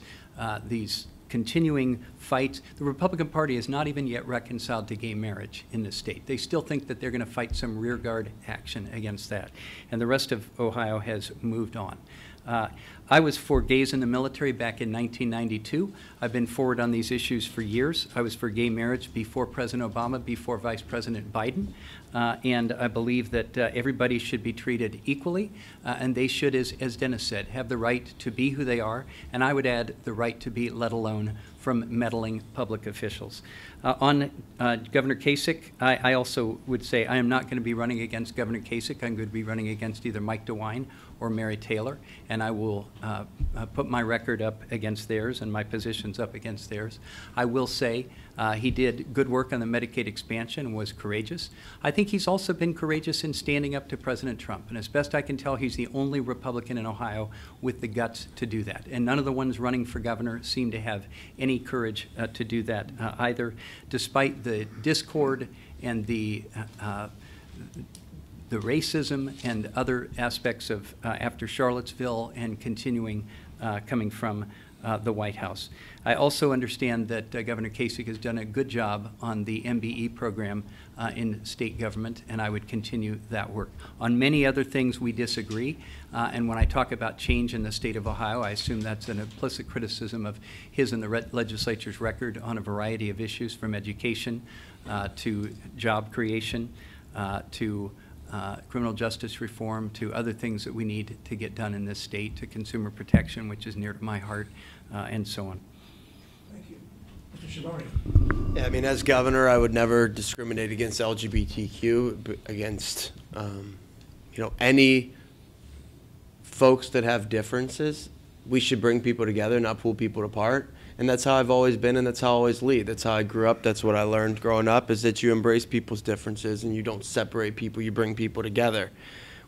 continuing fights. The Republican Party is not even yet reconciled to gay marriage in this state. They still think that they're going to fight some rearguard action against that. And the rest of Ohio has moved on. I was for gays in the military back in 1992. I've been forward on these issues for years. I was for gay marriage before President Obama, before Vice President Biden. And I believe that everybody should be treated equally, and they should, as Dennis said, have the right to be who they are, and I would add the right to be let alone from meddling public officials. On Governor Kasich, I also would say I am not going to be running against Governor Kasich. I'm going to be running against either Mike DeWine or Mary Taylor, and I will put my record up against theirs and my positions up against theirs. I will say he did good work on the Medicaid expansion and was courageous. I think he's also been courageous in standing up to President Trump, and as best I can tell, he's the only Republican in Ohio with the guts to do that. And none of the ones running for governor seem to have any courage to do that either, despite the discord and the racism and other aspects of after Charlottesville and continuing coming from the White House. I also understand that Governor Kasich has done a good job on the MBE program in state government, and I would continue that work. On many other things we disagree, and when I talk about change in the state of Ohio, I assume that's an implicit criticism of his and the legislature's record on a variety of issues, from education to job creation to criminal justice reform, to other things that we need to get done in this state, to consumer protection, which is near to my heart, and so on. Thank you. Mr. Schiavoni. Yeah, I mean, as governor, I would never discriminate against LGBTQ, but against you know, any folks that have differences. We should bring people together, not pull people apart. And that's how I've always been, and that's how I always lead. That's how I grew up. That's what I learned growing up, is that you embrace people's differences and you don't separate people, you bring people together.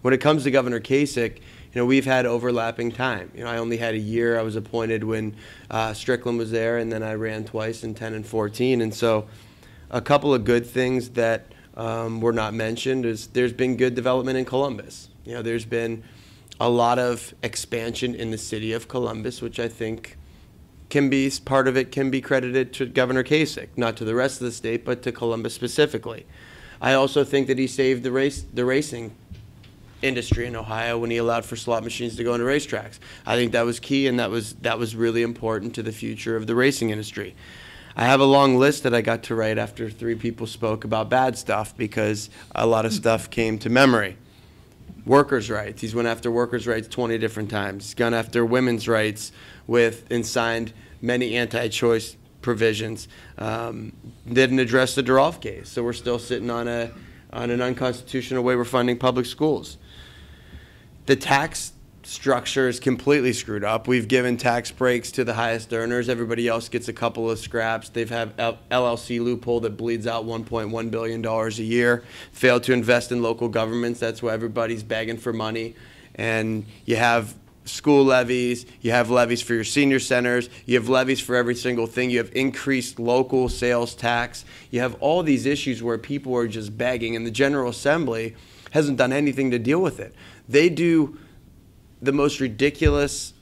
When it comes to Governor Kasich, we've had overlapping time. I only had a year. I was appointed when Strickland was there, and then I ran twice in 10 and 14. And so a couple of good things that were not mentioned is there's been good development in Columbus. There's been a lot of expansion in the city of Columbus, which I think part of it can be credited to Governor Kasich, not to the rest of the state, but to Columbus specifically. I also think that he saved the racing industry in Ohio when he allowed for slot machines to go into racetracks. I think that was key, and that was really important to the future of the racing industry. I have a long list that I got to write after 3 people spoke about bad stuff, because a lot of stuff came to memory. Workers' rights. He's went after workers' rights 20 different times. He's gone after women's rights and signed many anti-choice provisions. Didn't address the Durolf case, so we're still sitting on an unconstitutional way we're funding public schools. The tax structure is completely screwed up. We've given tax breaks to the highest earners. Everybody else gets a couple of scraps. They've had LLC loophole that bleeds out $1.1 billion a year. Failed to invest in local governments. That's why everybody's begging for money. And you have school levies, you have levies for your senior centers, you have levies for every single thing, you have increased local sales tax, you have all these issues where people are just begging, and the General Assembly hasn't done anything to deal with it. They do the most ridiculous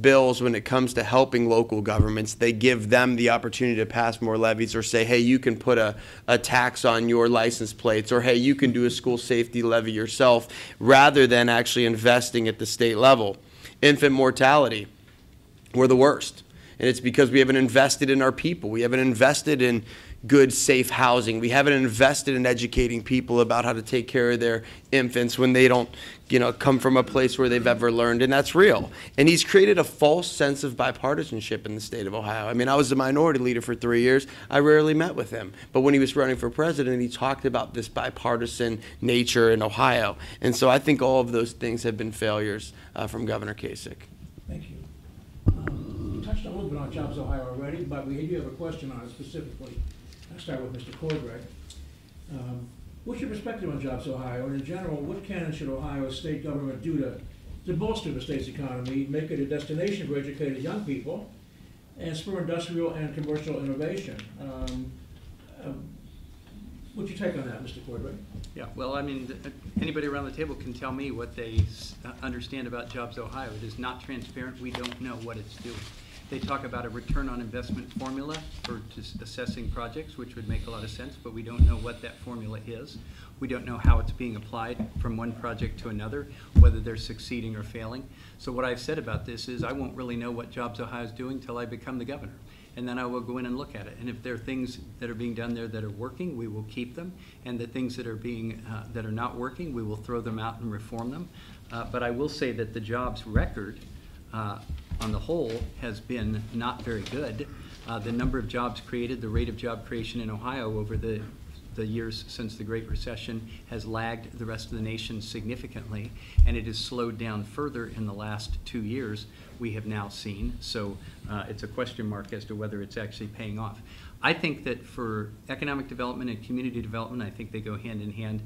bills when it comes to helping local governments. They give them the opportunity to pass more levies, or say, hey, you can put a tax on your license plates, or hey, you can do a school safety levy yourself, rather than actually investing at the state level. Infant mortality, we're the worst. And it's because we haven't invested in our people. We haven't invested in good, safe housing. We haven't invested in educating people about how to take care of their infants when they don't, come from a place where they've ever learned, and that's real. And he's created a false sense of bipartisanship in the state of Ohio. I mean, I was the minority leader for 3 years. I rarely met with him. But when he was running for president, he talked about this bipartisan nature in Ohio. And so I think all of those things have been failures from Governor Kasich. Thank you. You touched a little bit on Jobs Ohio already, but we do have a question on it specifically. I'll start with Mr. Cordray. What's your perspective on Jobs Ohio? And in general, what can should Ohio's state government do to bolster the state's economy, make it a destination for educated young people, and spur industrial and commercial innovation? What's your take on that, Mr. Cordray? Yeah, well, I mean, anybody around the table can tell me what they understand about Jobs Ohio. It is not transparent. We don't know what it's doing. They talk about a return on investment formula for just assessing projects, which would make a lot of sense, but we don't know what that formula is. We don't know how it's being applied from one project to another, whether they're succeeding or failing. So what I've said about this is I won't really know what Jobs Ohio is doing until I become the governor. And then I will go in and look at it. And if there are things that are being done there that are working, we will keep them. And the things that are that are not working, we will throw them out and reform them. But I will say that the jobs record on the whole has been not very good. The number of jobs created, the rate of job creation in Ohio over the years since the Great Recession has lagged the rest of the nation significantly, and it has slowed down further in the last 2 years, we have now seen. So it's a question mark as to whether it's actually paying off. I think that for economic development and community development, I think they go hand in hand.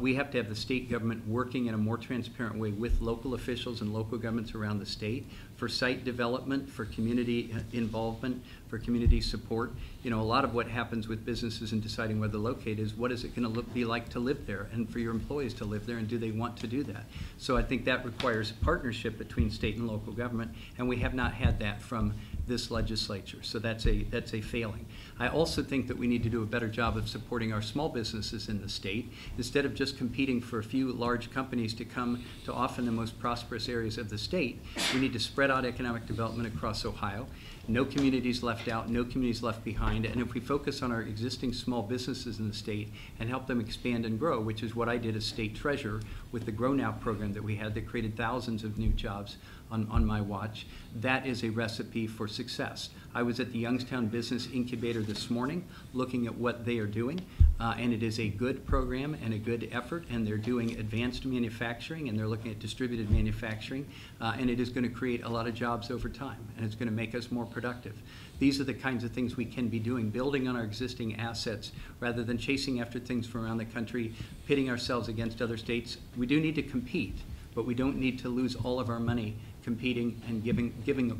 We have to have the state government working in a more transparent way with local officials and local governments around the state for site development, for community involvement, for community support. A lot of what happens with businesses in deciding where to locate is what is it going to be like to live there, and for your employees to live there, and do they want to do that? So I think that requires partnership between state and local government, and we have not had that from this legislature. So that's a failing. I also think that we need to do a better job of supporting our small businesses in the state. Instead of just competing for a few large companies to come to often the most prosperous areas of the state, we need to spread out economic development across Ohio. No communities left out, no communities left behind. And if we focus on our existing small businesses in the state and help them expand and grow, which is what I did as state treasurer with the Grow Now program that we had that created thousands of new jobs on my watch, that is a recipe for success. I was at the Youngstown Business Incubator this morning looking at what they are doing. And it is a good program and a good effort, and they're doing advanced manufacturing, and they're looking at distributed manufacturing, and it is going to create a lot of jobs over time, and it's going to make us more productive. These are the kinds of things we can be doing, building on our existing assets rather than chasing after things from around the country, pitting ourselves against other states. We do need to compete, but we don't need to lose all of our money competing and giving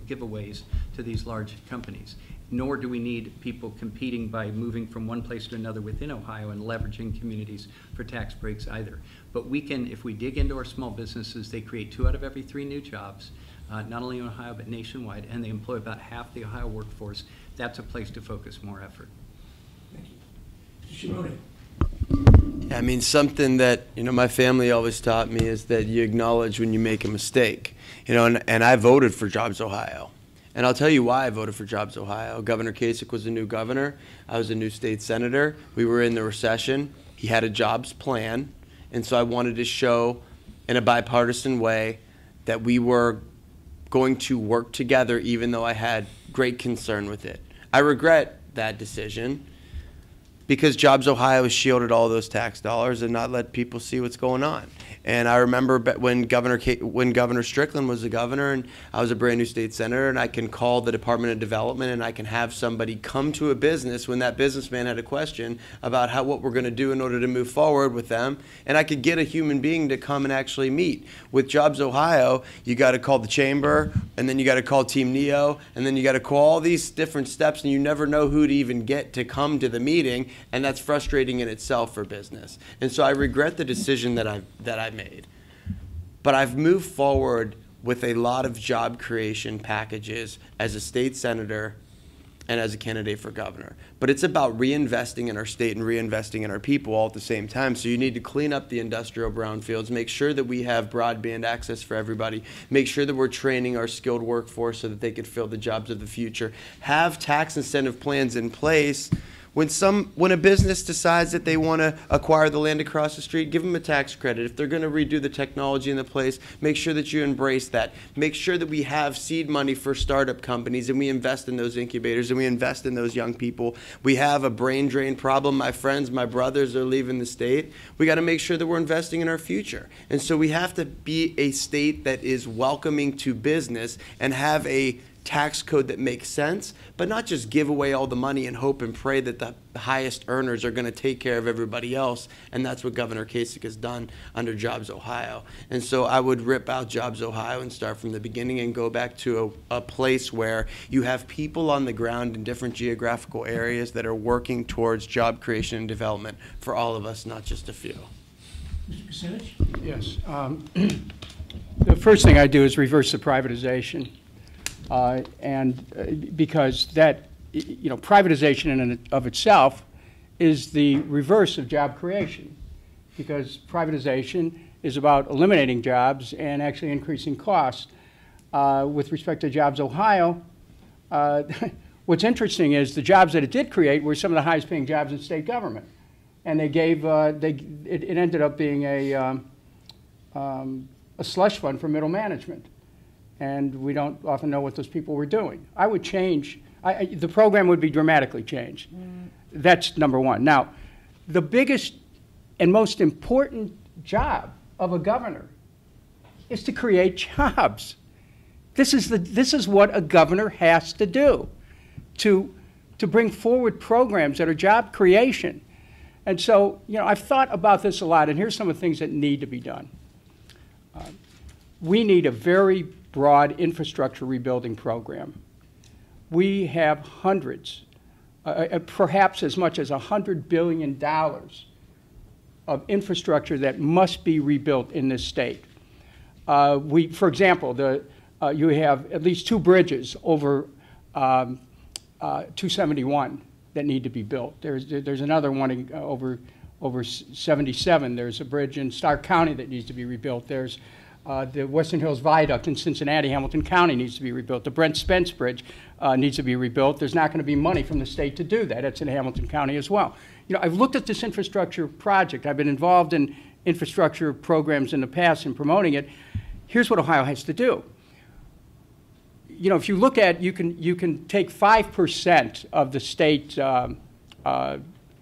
giveaways to these large companies. Nor do we need people competing by moving from one place to another within Ohio and leveraging communities for tax breaks either. But we can, if we dig into our small businesses, they create 2 out of every 3 new jobs, not only in Ohio but nationwide, and they employ about half the Ohio workforce. That's a place to focus more effort. Thank you. Mr. Schiavoni. I mean, something that, you know, my family always taught me is that you acknowledge when you make a mistake. You know, and I voted for Jobs Ohio. And I'll tell you why I voted for Jobs Ohio. Governor Kasich was a new governor. I was a new state senator. We were in the recession. He had a jobs plan. And so I wanted to show in a bipartisan way that we were going to work together, even though I had great concern with it. I regret that decision because Jobs Ohio has shielded all those tax dollars and not let people see what's going on. And I remember when Governor Strickland was the governor and I was a brand new state senator, and I can call the Department of Development and I can have somebody come to a business when that businessman had a question about what we're going to do in order to move forward with them, and I could get a human being to come and actually meet. With Jobs Ohio, you got to call the chamber, and then you got to call Team Neo, and then you got to call all these different steps, and you never know who to even get to come to the meeting, and that's frustrating in itself for business. And so I regret the decision that I made. But I've moved forward with a lot of job creation packages as a state senator and as a candidate for governor. But it's about reinvesting in our state and reinvesting in our people all at the same time. So you need to clean up the industrial brownfields, make sure that we have broadband access for everybody, make sure that we're training our skilled workforce so that they could fill the jobs of the future, have tax incentive plans in place. When a business decides that they want to acquire the land across the street, give them a tax credit. If they're going to redo the technology in the place, make sure that you embrace that. Make sure that we have seed money for startup companies and we invest in those incubators and we invest in those young people. We have a brain drain problem. My friends, my brothers are leaving the state. We got to make sure that we're investing in our future. And so we have to be a state that is welcoming to business and have a tax code that makes sense, but not just give away all the money and hope and pray that the highest earners are going to take care of everybody else. And that's what Governor Kasich has done under Jobs Ohio. And so I would rip out Jobs Ohio and start from the beginning and go back to a place where you have people on the ground in different geographical areas that are working towards job creation and development for all of us, not just a few. Mr. Kucinich? Yes. The first thing I do is reverse the privatization. Because that, you know, privatization in and of itself is the reverse of job creation, because privatization is about eliminating jobs and actually increasing costs. With respect to Jobs Ohio, what's interesting is the jobs that it did create were some of the highest paying jobs in state government, and they gave it ended up being a slush fund for middle management. And we don't often know what those people were doing. I would change, the program would be dramatically changed. That's number one. Now, the biggest and most important job of a governor is to create jobs. This is what a governor has to do, to bring forward programs that are job creation. And so, you know, I've thought about this a lot, and here's some of the things that need to be done. We need a very broad infrastructure rebuilding program. We have hundreds, perhaps as much as $100 billion of infrastructure that must be rebuilt in this state. For example, you have at least 2 bridges over 271 that need to be built. There's another one over 77. There's a bridge in Stark County that needs to be rebuilt. There's the Western Hills Viaduct in Cincinnati, Hamilton County needs to be rebuilt. The Brent Spence Bridge needs to be rebuilt. There's not going to be money from the state to do that. It's in Hamilton County as well. You know, I've looked at this infrastructure project. I've been involved in infrastructure programs in the past in promoting it. Here's what Ohio has to do. You know, if you look at, you can take 5% of the state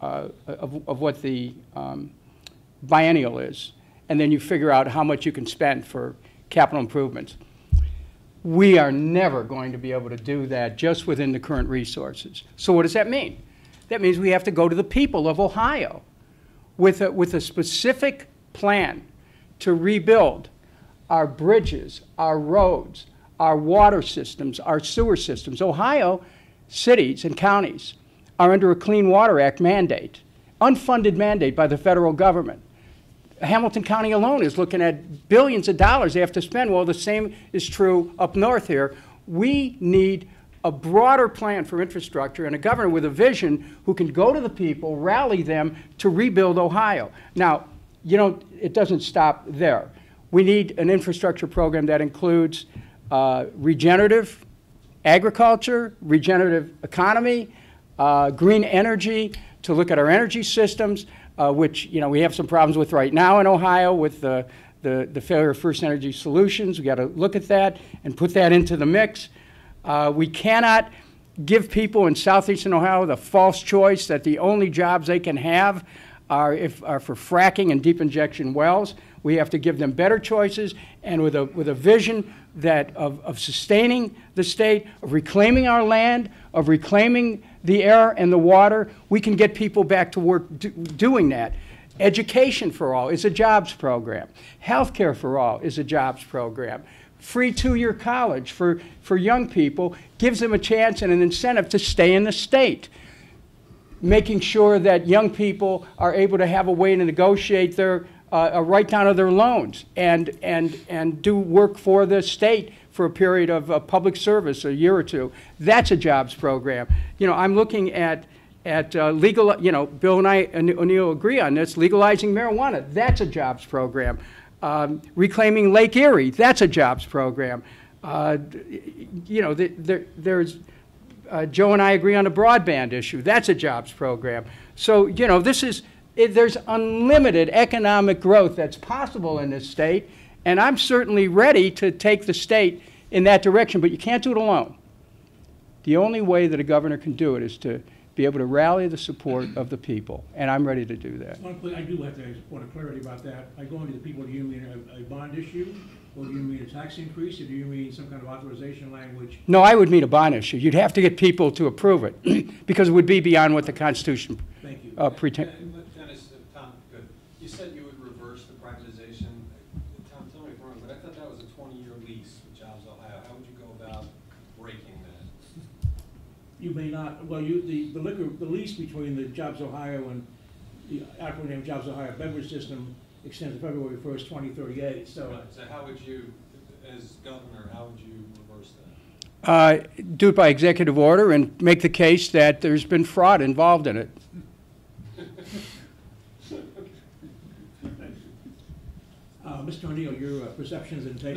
of what the biennial is, and then you figure out how much you can spend for capital improvements. We are never going to be able to do that just within the current resources. So what does that mean? That means we have to go to the people of Ohio with a specific plan to rebuild our bridges, our roads, our water systems, our sewer systems. Ohio cities and counties are under a Clean Water Act mandate, unfunded mandate by the federal government. Hamilton County alone is looking at billions of dollars they have to spend. Well, the same is true up north here. We need a broader plan for infrastructure and a governor with a vision who can go to the people, rally them to rebuild Ohio. Now, it doesn't stop there. We need an infrastructure program that includes regenerative agriculture, regenerative economy, green energy, to look at our energy systems, which we have some problems with right now in Ohio with the failure of First Energy Solutions. We got to look at that and put that into the mix. We cannot give people in southeastern Ohio the false choice that the only jobs they can have are for fracking and deep injection wells. We have to give them better choices, and with a vision of sustaining the state, of reclaiming our land, of reclaiming the air and the water, we can get people back to work doing that. Education for all is a jobs program. Healthcare for all is a jobs program. Free 2-year college for young people gives them a chance and an incentive to stay in the state. Making sure that young people are able to have a way to negotiate their a write-down of their loans and do work for the state for a period of public service, a year or two. That's a jobs program. I'm looking at legal, Bill and O'Neill agree on this, legalizing marijuana. That's a jobs program. Reclaiming Lake Erie. That's a jobs program. There's Joe and I agree on the broadband issue. That's a jobs program. So, there's unlimited economic growth that's possible in this state, and I'm certainly ready to take the state in that direction, but you can't do it alone. The only way that a governor can do it is to be able to rally the support of the people, and I'm ready to do that. I do have to ask a point of clarity about that. I go into the people, do you mean a bond issue, or do you mean a tax increase, or do you mean some kind of authorization language? No, I would mean a bond issue. You'd have to get people to approve it because it would be beyond what the Constitution pretends. Dennis, Tom, good. You said you would reverse the privatization. Tom, tell me if I'm wrong, but I thought that was a 20-year lease with Jobs Ohio. How would you go about breaking that? You may not. Well, the lease between the Jobs Ohio and the acronym Jobs Ohio beverage system extends to February 1st, 2038. So, right. So how would you, as governor, how would you reverse that? Do it by executive order and make the case that there's been fraud involved in it. Mr. O'Neill, your perceptions and take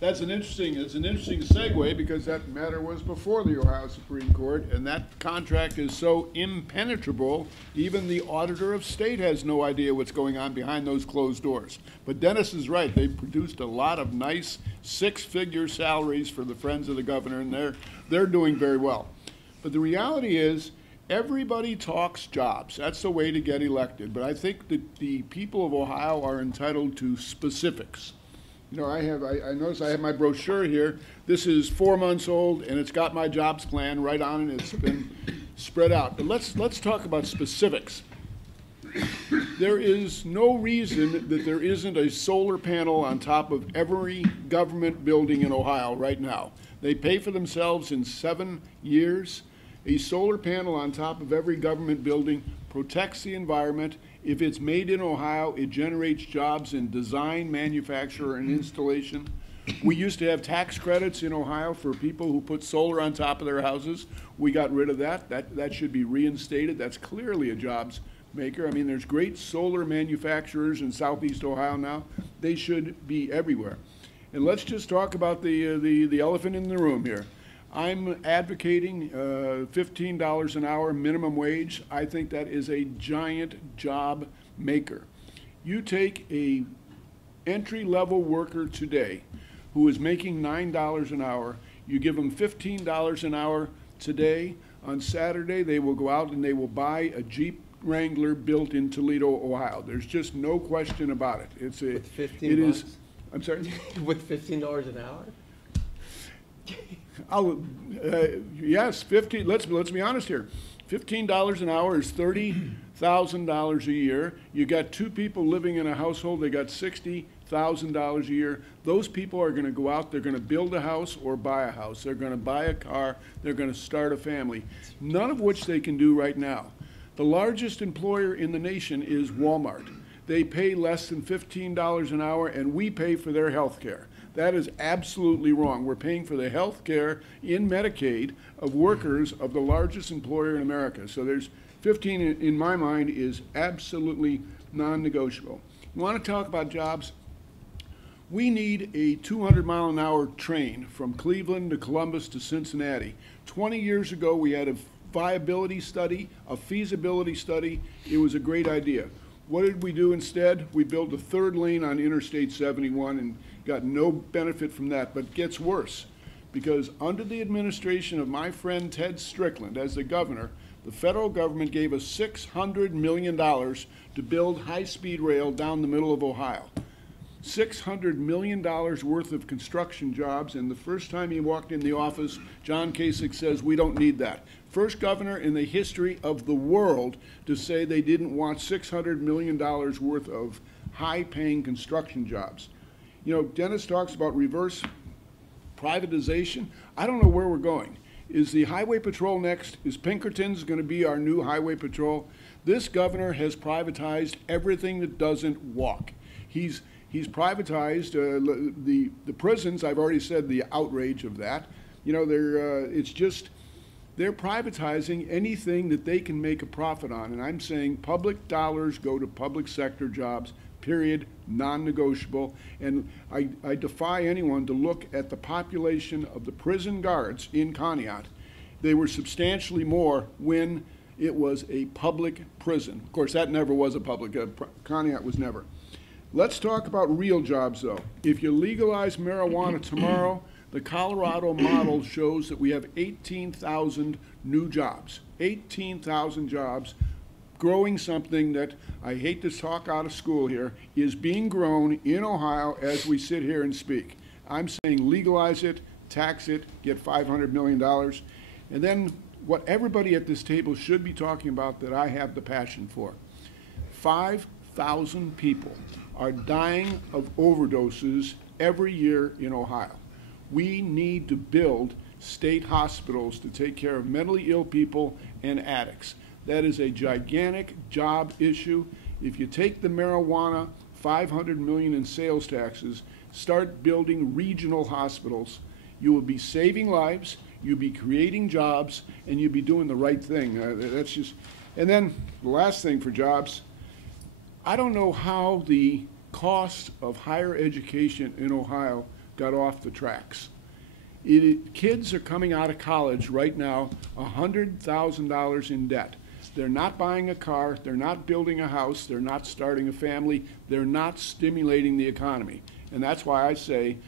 That's an interesting segue, because that matter was before the Ohio Supreme Court, and that contract is so impenetrable, even the auditor of state has no idea what's going on behind those closed doors. But Dennis is right. They produced a lot of nice 6-figure salaries for the friends of the governor, and they're doing very well. But the reality is, everybody talks jobs. That's the way to get elected. But I think that the people of Ohio are entitled to specifics. I notice I have my brochure here. This is 4 months old, and it's got my jobs plan right on it. It's been spread out. But let's talk about specifics. There is no reason that there isn't a solar panel on top of every government building in Ohio right now. They pay for themselves in 7 years. A solar panel on top of every government building protects the environment. If it's made in Ohio, it generates jobs in design, manufacture, and installation. We used to have tax credits in Ohio for people who put solar on top of their houses. We got rid of that. That should be reinstated. That's clearly a jobs maker. I mean, there's great solar manufacturers in southeast Ohio now. They should be everywhere. And let's just talk about the elephant in the room here. I'm advocating $15 an hour minimum wage. I think that is a giant job maker. You take a entry-level worker today who is making $9 an hour, you give them $15 an hour today. On Saturday, they will go out and they will buy a Jeep Wrangler built in Toledo, Ohio. There's just no question about it. It's a, With 15 it is, bucks? I'm sorry? With $15 an hour? Yes, 15, let's be honest here. $15 an hour is $30,000 a year. You got two people living in a household, they got $60,000 a year. Those people are gonna go out, they're gonna build a house or buy a house. They're gonna buy a car, they're gonna start a family. None of which they can do right now. The largest employer in the nation is Walmart. They pay less than $15 an hour, and we pay for their health care. That is absolutely wrong. We're paying for the health care in Medicaid of workers of the largest employer in America. So there's 15 in my mind is absolutely non-negotiable. You want to talk about jobs? We need a 200-mile-an-hour train from Cleveland to Columbus to Cincinnati. 20 years ago, we had a viability study, a feasibility study. It was a great idea. What did we do instead? We built a third lane on Interstate 71 and got no benefit from that, but it gets worse. Because under the administration of my friend Ted Strickland as the governor, the federal government gave us $600 million to build high-speed rail down the middle of Ohio. $600 million worth of construction jobs, and the first time he walked in the office, John Kasich says, we don't need that. First governor in the history of the world to say they didn't want $600 million worth of high-paying construction jobs. You know, Dennis talks about reverse privatization. I don't know where we're going. Is the Highway Patrol next? Is Pinkerton's going to be our new Highway Patrol? This governor has privatized everything that doesn't walk. He's privatized the prisons. I've already said the outrage of that. You know, they're privatizing anything that they can make a profit on. And I'm saying public dollars go to public sector jobs, period, non-negotiable. And I defy anyone to look at the population of the prison guards in Conneaut. They were substantially more when it was a public prison. Of course, that never was a public, Conneaut was never. Let's talk about real jobs, though. If you legalize marijuana tomorrow, the Colorado model shows that we have 18,000 new jobs, 18,000 jobs, growing something that, I hate to talk out of school here, is being grown in Ohio as we sit here and speak. I'm saying legalize it, tax it, get $500 million. And then what everybody at this table should be talking about that I have the passion for. 5,000 people are dying of overdoses every year in Ohio. We need to build state hospitals to take care of mentally ill people and addicts. That is a gigantic job issue. If you take the marijuana, $500 million in sales taxes, start building regional hospitals, you will be saving lives, you'll be creating jobs, and you'll be doing the right thing. That's just, and then the last thing for jobs, I don't know how the cost of higher education in Ohio got off the tracks. Kids are coming out of college right now $100,000 in debt. They're not buying a car, they're not building a house, they're not starting a family, they're not stimulating the economy. And that's why I say,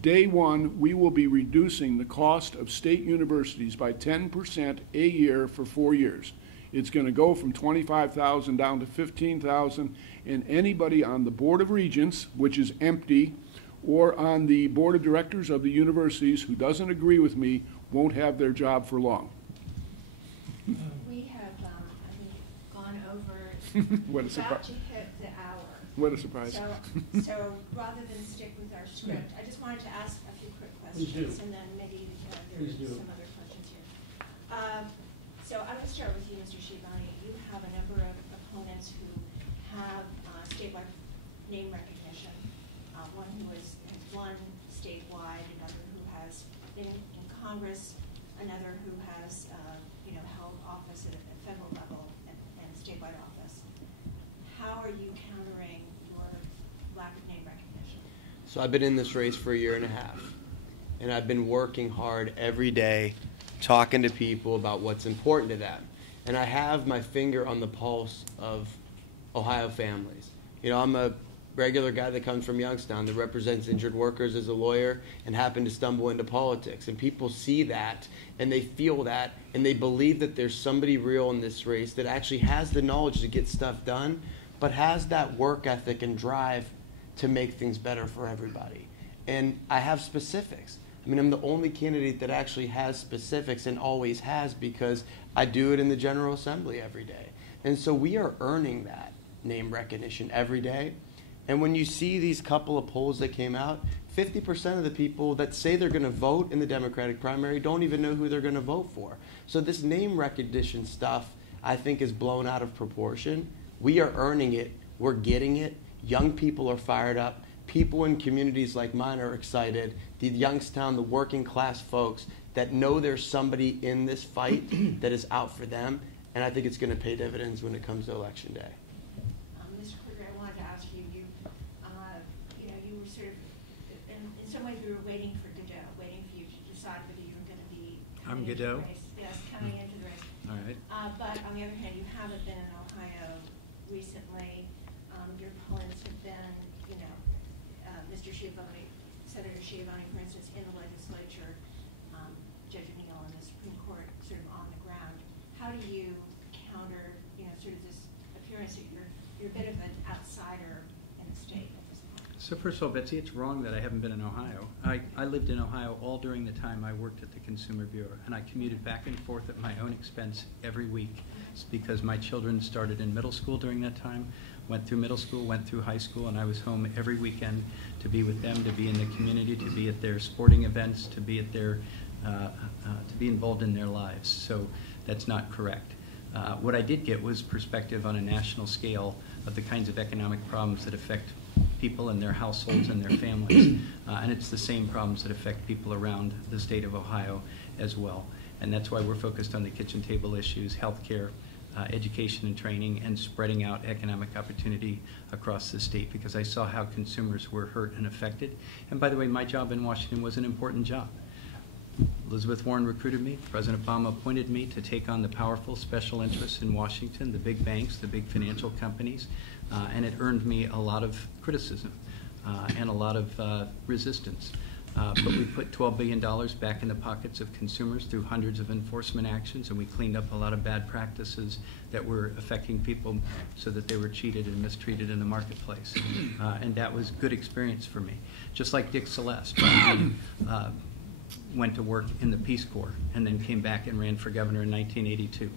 day one, we will be reducing the cost of state universities by 10% a year for 4 years. It's going to go from $25,000 down to $15,000, and anybody on the Board of Regents, which is empty, or on the Board of Directors of the universities who doesn't agree with me won't have their job for long. We have, I think, gone over, What a about surprise. to hit the hour. What a surprise. So rather than stick with our script, I just wanted to ask a few quick Please do. questions, and then maybe Please do. there's some other questions here. So I'm going to start with you, Mr. Schiavoni. You have a number of opponents who have statewide name recognition. One who has won statewide, another who has been in Congress, another who has held office at a federal level and statewide office. How are you countering your lack of name recognition? So I've been in this race for 1.5 years, and I've been working hard every day, talking to people about what's important to them. And I have my finger on the pulse of Ohio families. You know, I'm a regular guy that comes from Youngstown that represents injured workers as a lawyer and happened to stumble into politics. And people see that and they feel that and they believe that there's somebody real in this race that actually has the knowledge to get stuff done, but has that work ethic and drive to make things better for everybody. And I have specifics. I mean, I'm the only candidate that actually has specifics and always has, because I do it in the General Assembly every day. And so we are earning that name recognition every day. And when you see these couple of polls that came out, 50% of the people that say they're going to vote in the Democratic primary don't even know who they're going to vote for. So this name recognition stuff, I think, is blown out of proportion. We are earning it. We're getting it. Young people are fired up. People in communities like mine are excited. The Youngstown, the working class folks that know there's somebody in this fight that is out for them. And I think it's going to pay dividends when it comes to Election Day. Mr. Cordray, I wanted to ask you, you were sort of, in some ways we were waiting for Godot, waiting for you to decide whether you were going to be I'm coming into Godot? the race. Yes, coming into the race. All right. But on the other hand, you haven't been in Ohio recently. Your opponents have been, Mr. Schiavoni, Senator Schiavoni, for instance, in the legislature, Judge O'Neill in the Supreme Court, sort of on the ground. How do you counter, sort of this appearance that you're a bit of an outsider in the state at this point? So first of all, Betsy, it's wrong that I haven't been in Ohio. I lived in Ohio all during the time I worked at the Consumer Bureau, and I commuted back and forth at my own expense every week. It's because my children started in middle school during that time, went through middle school, went through high school, and I was home every weekend to be with them, to be in the community, to be at their sporting events, to be at their, to be involved in their lives. So that's not correct. What I did get was perspective on a national scale of the kinds of economic problems that affect people and their households and their families. And it's the same problems that affect people around the state of Ohio as well. And that's why we're focused on the kitchen table issues, healthcare, education and training, and spreading out economic opportunity across the state, because I saw how consumers were hurt and affected. And by the way, my job in Washington was an important job. Elizabeth Warren recruited me. President Obama appointed me to take on the powerful special interests in Washington, the big banks, the big financial companies, and it earned me a lot of criticism and a lot of resistance. But we put $12 billion back in the pockets of consumers through hundreds of enforcement actions, and we cleaned up a lot of bad practices that were affecting people so that they were cheated and mistreated in the marketplace. And that was good experience for me. Just like Dick Celeste, went to work in the Peace Corps and then came back and ran for governor in 1982.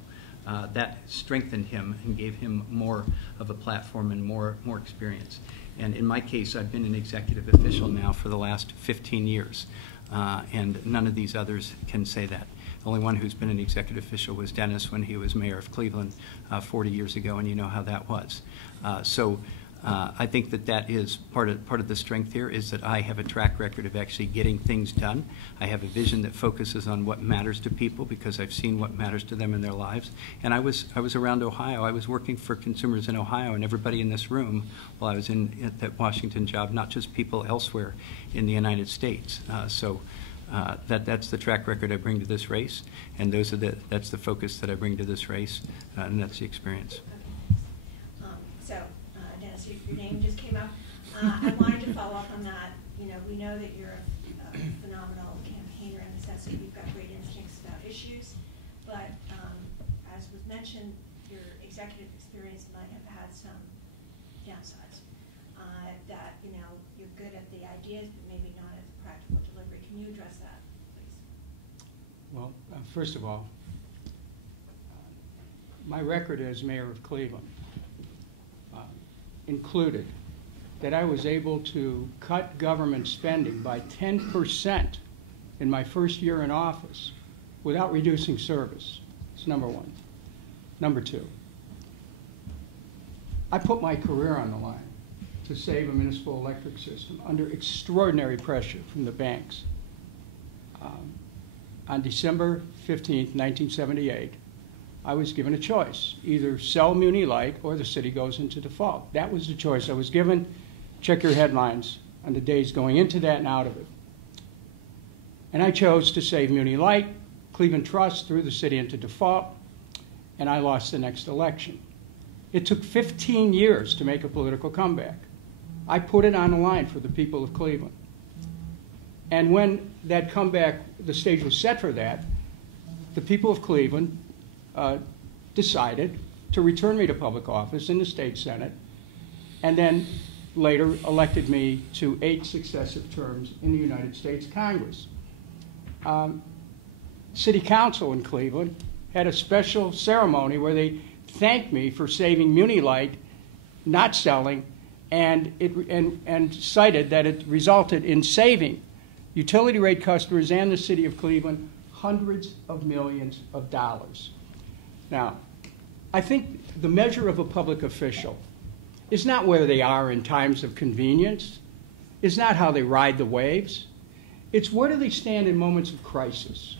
That strengthened him and gave him more of a platform and more experience. And in my case, I've been an executive official now for the last 15 years, and none of these others can say that. The only one who's been an executive official was Dennis when he was mayor of Cleveland 40 years ago, and you know how that was. I think that is part of the strength here, is that I have a track record of actually getting things done. I have a vision that focuses on what matters to people, because I've seen what matters to them in their lives. And I was around Ohio. I was working for consumers in Ohio, and everybody in this room while I was at that Washington job, not just people elsewhere in the United States. That's the track record I bring to this race, and that's the focus that I bring to this race, and that's the experience. Dennis, your name just came up. I wanted to follow up on that. We know that you're a phenomenal campaigner in the sense that you've got great instincts about issues, but as was mentioned, your executive experience might have had some downsides. That you're good at the ideas, but maybe not at the practical delivery. Can you address that, please? Well, first of all, my record as mayor of Cleveland included that I was able to cut government spending by 10% in my first year in office without reducing service. That's number one. Number two, I put my career on the line to save a municipal electric system under extraordinary pressure from the banks. On December 15th, 1978, I was given a choice: either sell Muni Light or the city goes into default. That was the choice I was given. Check your headlines on the days going into that and out of it. And I chose to save Muni Light. Cleveland Trust threw the city into default, and I lost the next election. It took 15 years to make a political comeback. I put it on the line for the people of Cleveland. And when that comeback, the stage was set for that, the people of Cleveland decided to return me to public office in the state Senate, and then later elected me to 8 successive terms in the United States Congress. City Council in Cleveland had a special ceremony where they thanked me for saving Muni-Lite, not selling, and cited that it resulted in saving utility rate customers and the city of Cleveland hundreds of millions of dollars. Now, I think the measure of a public official is not where they are in times of convenience, is not how they ride the waves. It's where do they stand in moments of crisis?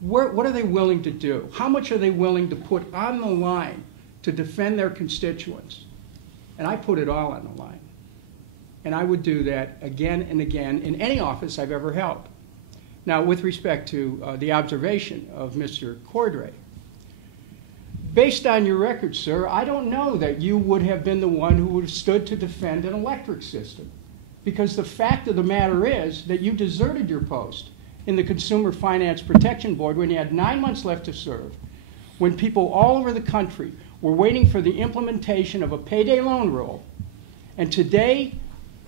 What are they willing to do? How much are they willing to put on the line to defend their constituents? And I put it all on the line. And I would do that again and again in any office I've ever held. Now, with respect to the observation of Mr. Cordray, based on your record, sir, I don't know that you would have been the one who would have stood to defend an electric system. Because the fact of the matter is that you deserted your post in the Consumer Finance Protection Board when you had 9 months left to serve, when people all over the country were waiting for the implementation of a payday loan rule. And today,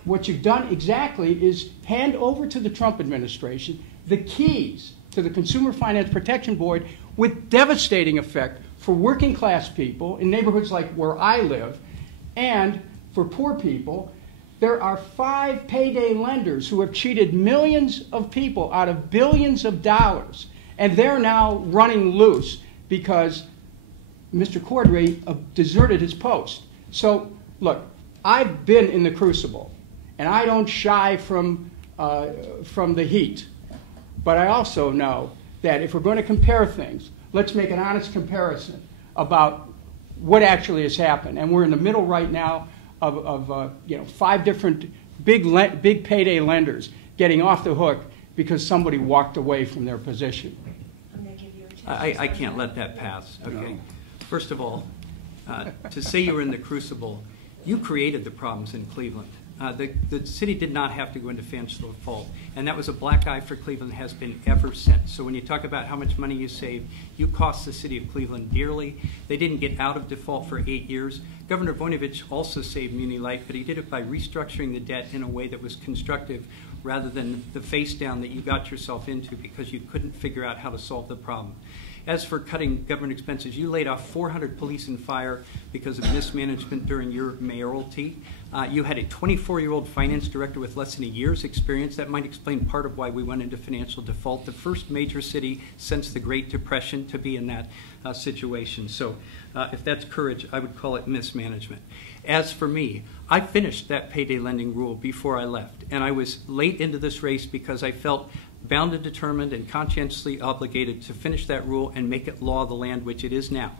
what you've done exactly is hand over to the Trump administration the keys to the Consumer Finance Protection Board with devastating effect for working class people in neighborhoods like where I live, and for poor people. There are 5 payday lenders who have cheated millions of people out of billions of dollars, and they're now running loose because Mr. Cordray deserted his post. So, look, I've been in the crucible, and I don't shy from the heat. But I also know that if we're going to compare things, let's make an honest comparison about what actually has happened. And we're in the middle right now of 5 different big payday lenders getting off the hook because somebody walked away from their position. I'm going to give you a chance. I can't let that pass. Okay. First of all, to say you were in the crucible, you created the problems in Cleveland. The city did not have to go into financial default, and that was a black eye for Cleveland, has been ever since. So when you talk about how much money you saved, you cost the city of Cleveland dearly. They didn't get out of default for 8 years. Governor Voinovich also saved Muni-Lite, but he did it by restructuring the debt in a way that was constructive rather than the face down that you got yourself into because you couldn't figure out how to solve the problem. As for cutting government expenses, you laid off 400 police and fire because of mismanagement during your mayoralty. You had a 24-year-old finance director with less than a year's experience. That might explain part of why we went into financial default. The first major city since the Great Depression to be in that situation. So if that's courage, I would call it mismanagement. As for me, I finished that payday lending rule before I left. And I was late into this race because I felt bound and determined and conscientiously obligated to finish that rule and make it law of the land, which it is now.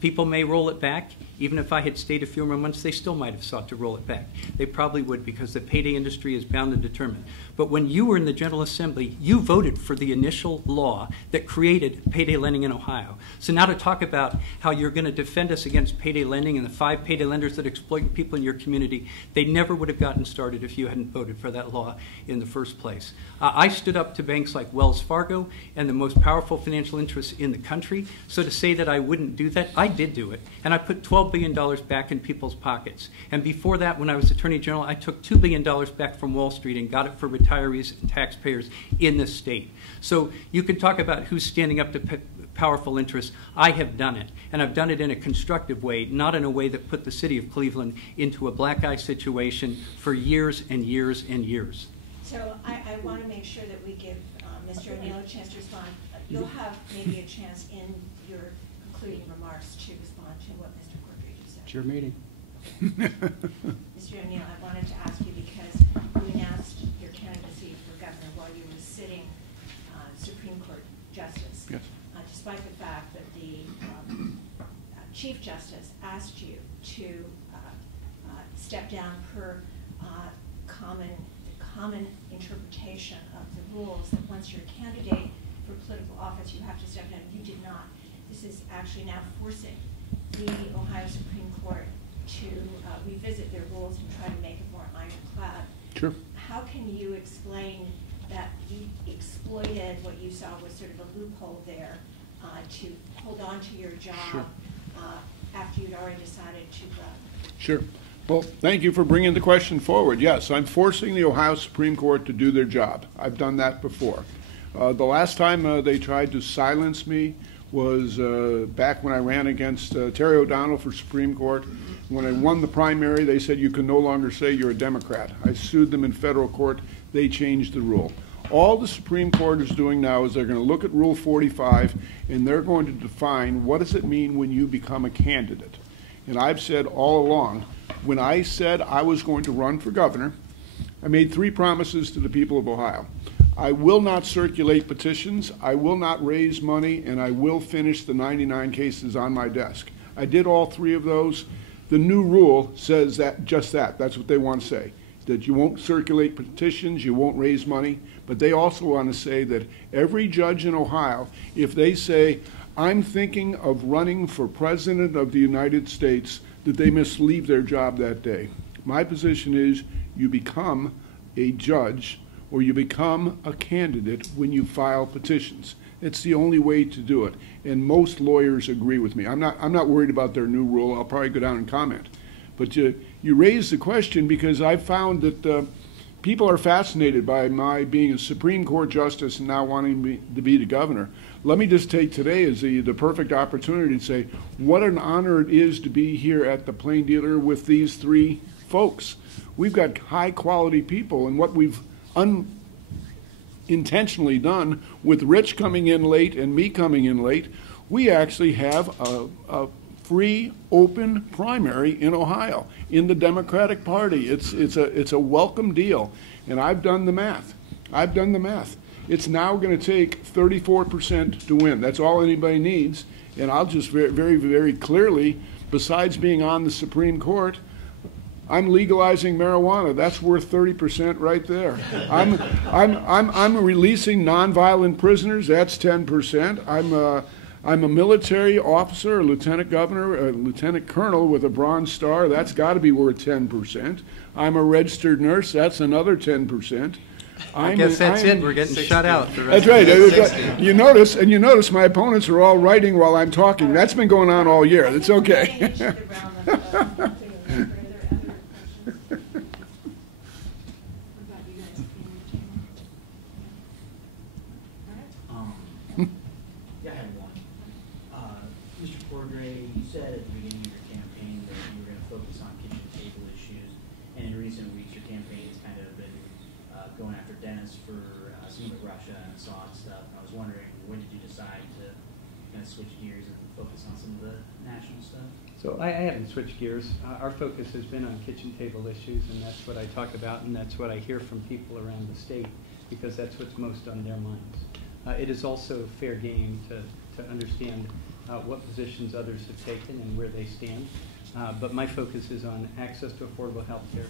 People may roll it back. Even if I had stayed a few more months, they still might have sought to roll it back. They probably would because the payday industry is bound and determined. But when you were in the General Assembly, you voted for the initial law that created payday lending in Ohio. So now to talk about how you're going to defend us against payday lending and the 5 payday lenders that exploit people in your community, they never would have gotten started if you hadn't voted for that law in the first place. I stood up to banks like Wells Fargo and the most powerful financial interests in the country. So to say that I wouldn't do that, I did do it. And I put $12 billion back in people's pockets. And before that, when I was Attorney General, I took $2 billion back from Wall Street and got it for retirees and taxpayers in this state. So you can talk about who's standing up to powerful interests. I have done it. And I've done it in a constructive way, not in a way that put the city of Cleveland into a black eye situation for years and years and years. So I want to make sure that we give Mr. O'Neill a chance to respond. You'll have maybe a chance in your concluding remarks to respond to what Mr. Cordray just said. It's your meeting. Mr. O'Neill, I wanted to ask you because you announced your candidacy for governor while you were sitting Supreme Court Justice. Yes. Despite the fact that the Chief Justice asked you to step down per common interpretation of the rules that once you're a candidate for political office, you have to step down. You did not. This is actually now forcing the Ohio Supreme Court to revisit their rules and try to make it more Sure. How can you explain that you exploited what you saw was sort of a loophole there to hold on to your job Sure. after you'd already decided to run? Sure. Well, thank you for bringing the question forward. Yes, I'm forcing the Ohio Supreme Court to do their job. I've done that before. The last time they tried to silence me was back when I ran against Terry O'Donnell for Supreme Court. When I won the primary, they said you can no longer say you're a Democrat. I sued them in federal court. They changed the rule. All the Supreme Court is doing now is they're going to look at Rule 45 and they're going to define what does it mean when you become a candidate. And I've said all along, when I said I was going to run for governor, I made 3 promises to the people of Ohio. I will not circulate petitions, I will not raise money, and I will finish the 99 cases on my desk. I did all 3 of those. The new rule says that just that. That's what they want to say, that you won't circulate petitions, you won't raise money, but they also want to say that every judge in Ohio, if they say, I'm thinking of running for President of the United States, that they must leave their job that day. My position is you become a judge or you become a candidate when you file petitions. It's the only way to do it, and most lawyers agree with me. I'm not worried about their new rule. I'll probably go down and comment. But you raise the question because I've found that people are fascinated by my being a Supreme Court justice and now wanting me to be the governor. Let me just take today as the perfect opportunity to say what an honor it is to be here at the Plain Dealer with these 3 folks. We've got high-quality people, and what we've unintentionally done with Rich coming in late and me coming in late, we actually have a free, open primary in Ohio in the Democratic Party. It's a welcome deal, and I've done the math. It's now going to take 34% to win. That's all anybody needs, and I'll just very, very clearly, besides being on the Supreme Court, I'm legalizing marijuana. That's worth 30% right there. I'm releasing nonviolent prisoners. That's 10%. I'm a military officer, a lieutenant governor, a lieutenant colonel with a Bronze Star. That's got to be worth 10%. I'm a registered nurse. That's another 10%. I guess that's it. We're getting shut out. That's right. You notice my opponents are all writing while I'm talking. That's been going on all year. It's okay. Yeah, I had one. Mr. Cordray, you said at the beginning of your campaign that you were going to focus on kitchen table issues, and in recent weeks your campaign has kind of been going after Dennis for some of the Russia and Assad stuff. And I was wondering, when did you decide to kind of switch gears and focus on some of the national stuff? So I haven't switched gears. Our focus has been on kitchen table issues, and that's what I talk about, and that's what I hear from people around the state, because that's what's most on their minds. It is also fair game to understand what positions others have taken and where they stand. But my focus is on access to affordable health care,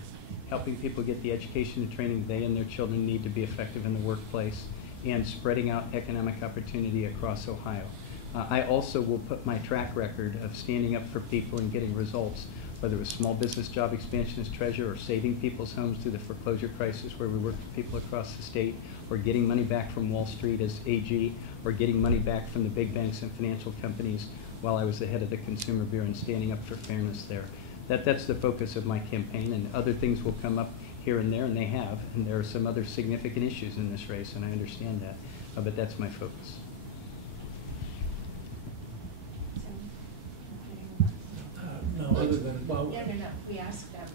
helping people get the education and training they and their children need to be effective in the workplace, and spreading out economic opportunity across Ohio. I also will put my track record of standing up for people and getting results, whether it was small business job expansion as treasurer, or saving people's homes through the foreclosure crisis where we work with people across the state, or getting money back from Wall Street as AG, or getting money back from the big banks and financial companies while I was the head of the Consumer Bureau, and standing up for fairness there. That's the focus of my campaign, and other things will come up here and there, and they have, and there are some other significant issues in this race, and I understand that, but that's my focus. No, other than, well. No, we asked them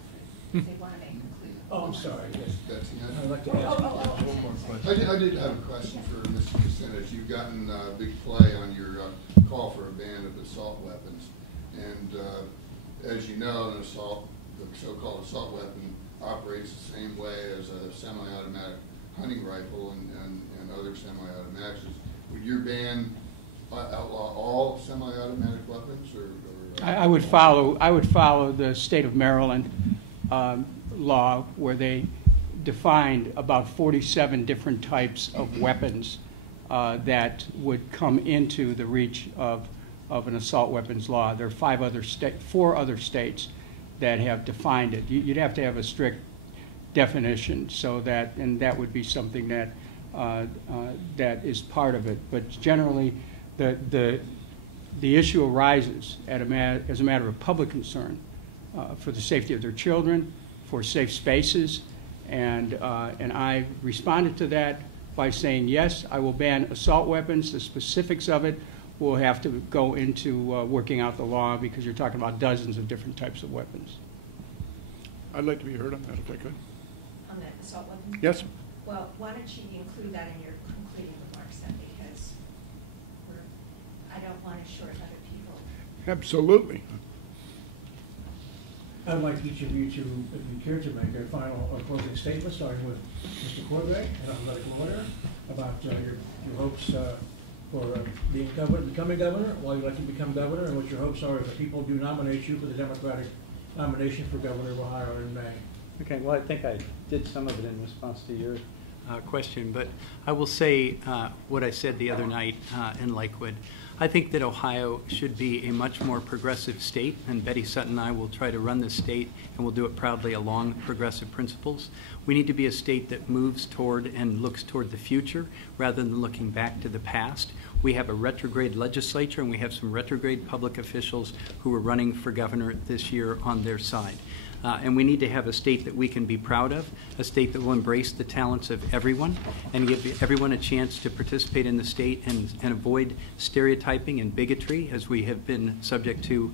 if they want to make a conclusion. Oh, I'm sorry, yes. That's the answer. I'd like to ask one more question. I did have a question for Mr. Kucinich. You've gotten big play on your call for a ban of assault weapons. And as you know, the so-called assault weapon operates the same way as a semi-automatic hunting rifle and other semi-automatics. Would your ban outlaw all semi-automatic weapons, or I would follow the state of Maryland law, where they defined about 47 different types of weapons that would come into the reach of an assault weapons law. There are 4 other states that have defined it. You'd have to have a strict definition, so that, and that would be something that that is part of it. But generally, the issue arises as a matter of public concern for the safety of their children, for safe spaces, and I responded to that by saying, yes, I will ban assault weapons. The specifics of it will have to go into working out the law, because you're talking about dozens of different types of weapons. I'd like to be heard on that if I could. On the assault weapon? Yes, sir. Well, why don't you include that in your concluding remarks then, because I don't want to short other people. Absolutely. I'd like each of you to, if you care to, make a final or closing statement, starting with Mr. Cordray, an athletic lawyer, about your hopes for becoming governor, why you'd like to become governor, and what your hopes are if the people do nominate you for the Democratic nomination for governor of Ohio in May. Okay, well, I think I did some of it in response to your question, but I will say what I said the other night in Lakewood. I think that Ohio should be a much more progressive state, and Betty Sutton and I will try to run this state, and we'll do it proudly along progressive principles. We need to be a state that moves toward and looks toward the future rather than looking back to the past. We have a retrograde legislature, and we have some retrograde public officials who are running for governor this year on their side. And we need to have a state that we can be proud of, a state that will embrace the talents of everyone and give everyone a chance to participate in the state and avoid stereotyping and bigotry as we have been subject to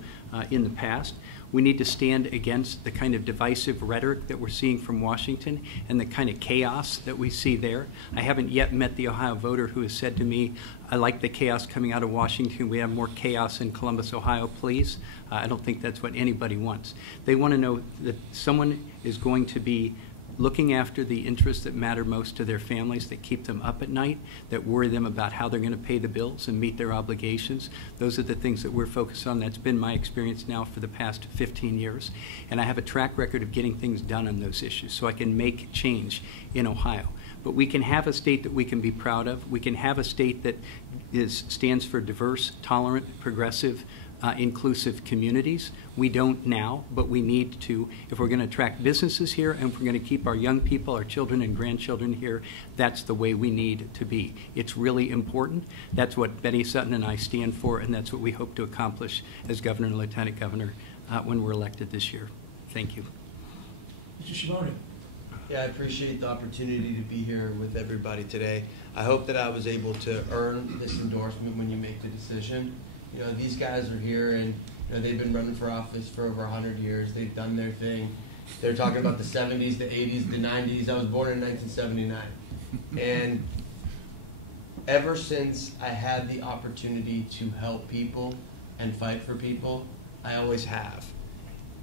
in the past. We need to stand against the kind of divisive rhetoric that we're seeing from Washington and the kind of chaos that we see there. I haven't yet met the Ohio voter who has said to me, I like the chaos coming out of Washington. We have more chaos in Columbus, Ohio, please. I don't think that's what anybody wants. They want to know that someone is going to be looking after the interests that matter most to their families, that keep them up at night, that worry them about how they're going to pay the bills and meet their obligations. Those are the things that we're focused on. That's been my experience now for the past 15 years. And I have a track record of getting things done on those issues, so I can make change in Ohio. But we can have a state that we can be proud of. We can have a state that stands for diverse, tolerant, progressive, inclusive communities. We don't now, but we need to. If we're going to attract businesses here and if we're going to keep our young people, our children and grandchildren here, that's the way we need to be. It's really important. That's what Betty Sutton and I stand for, and that's what we hope to accomplish as governor and lieutenant governor when we're elected this year. Thank you. Mr. Schiavoni. Yeah, I appreciate the opportunity to be here with everybody today. I hope that I was able to earn this endorsement when you make the decision. You know, these guys are here, and you know, they've been running for office for over 100 years. They've done their thing. They're talking about the 70s, the 80s, the 90s. I was born in 1979. And ever since I had the opportunity to help people and fight for people, I always have.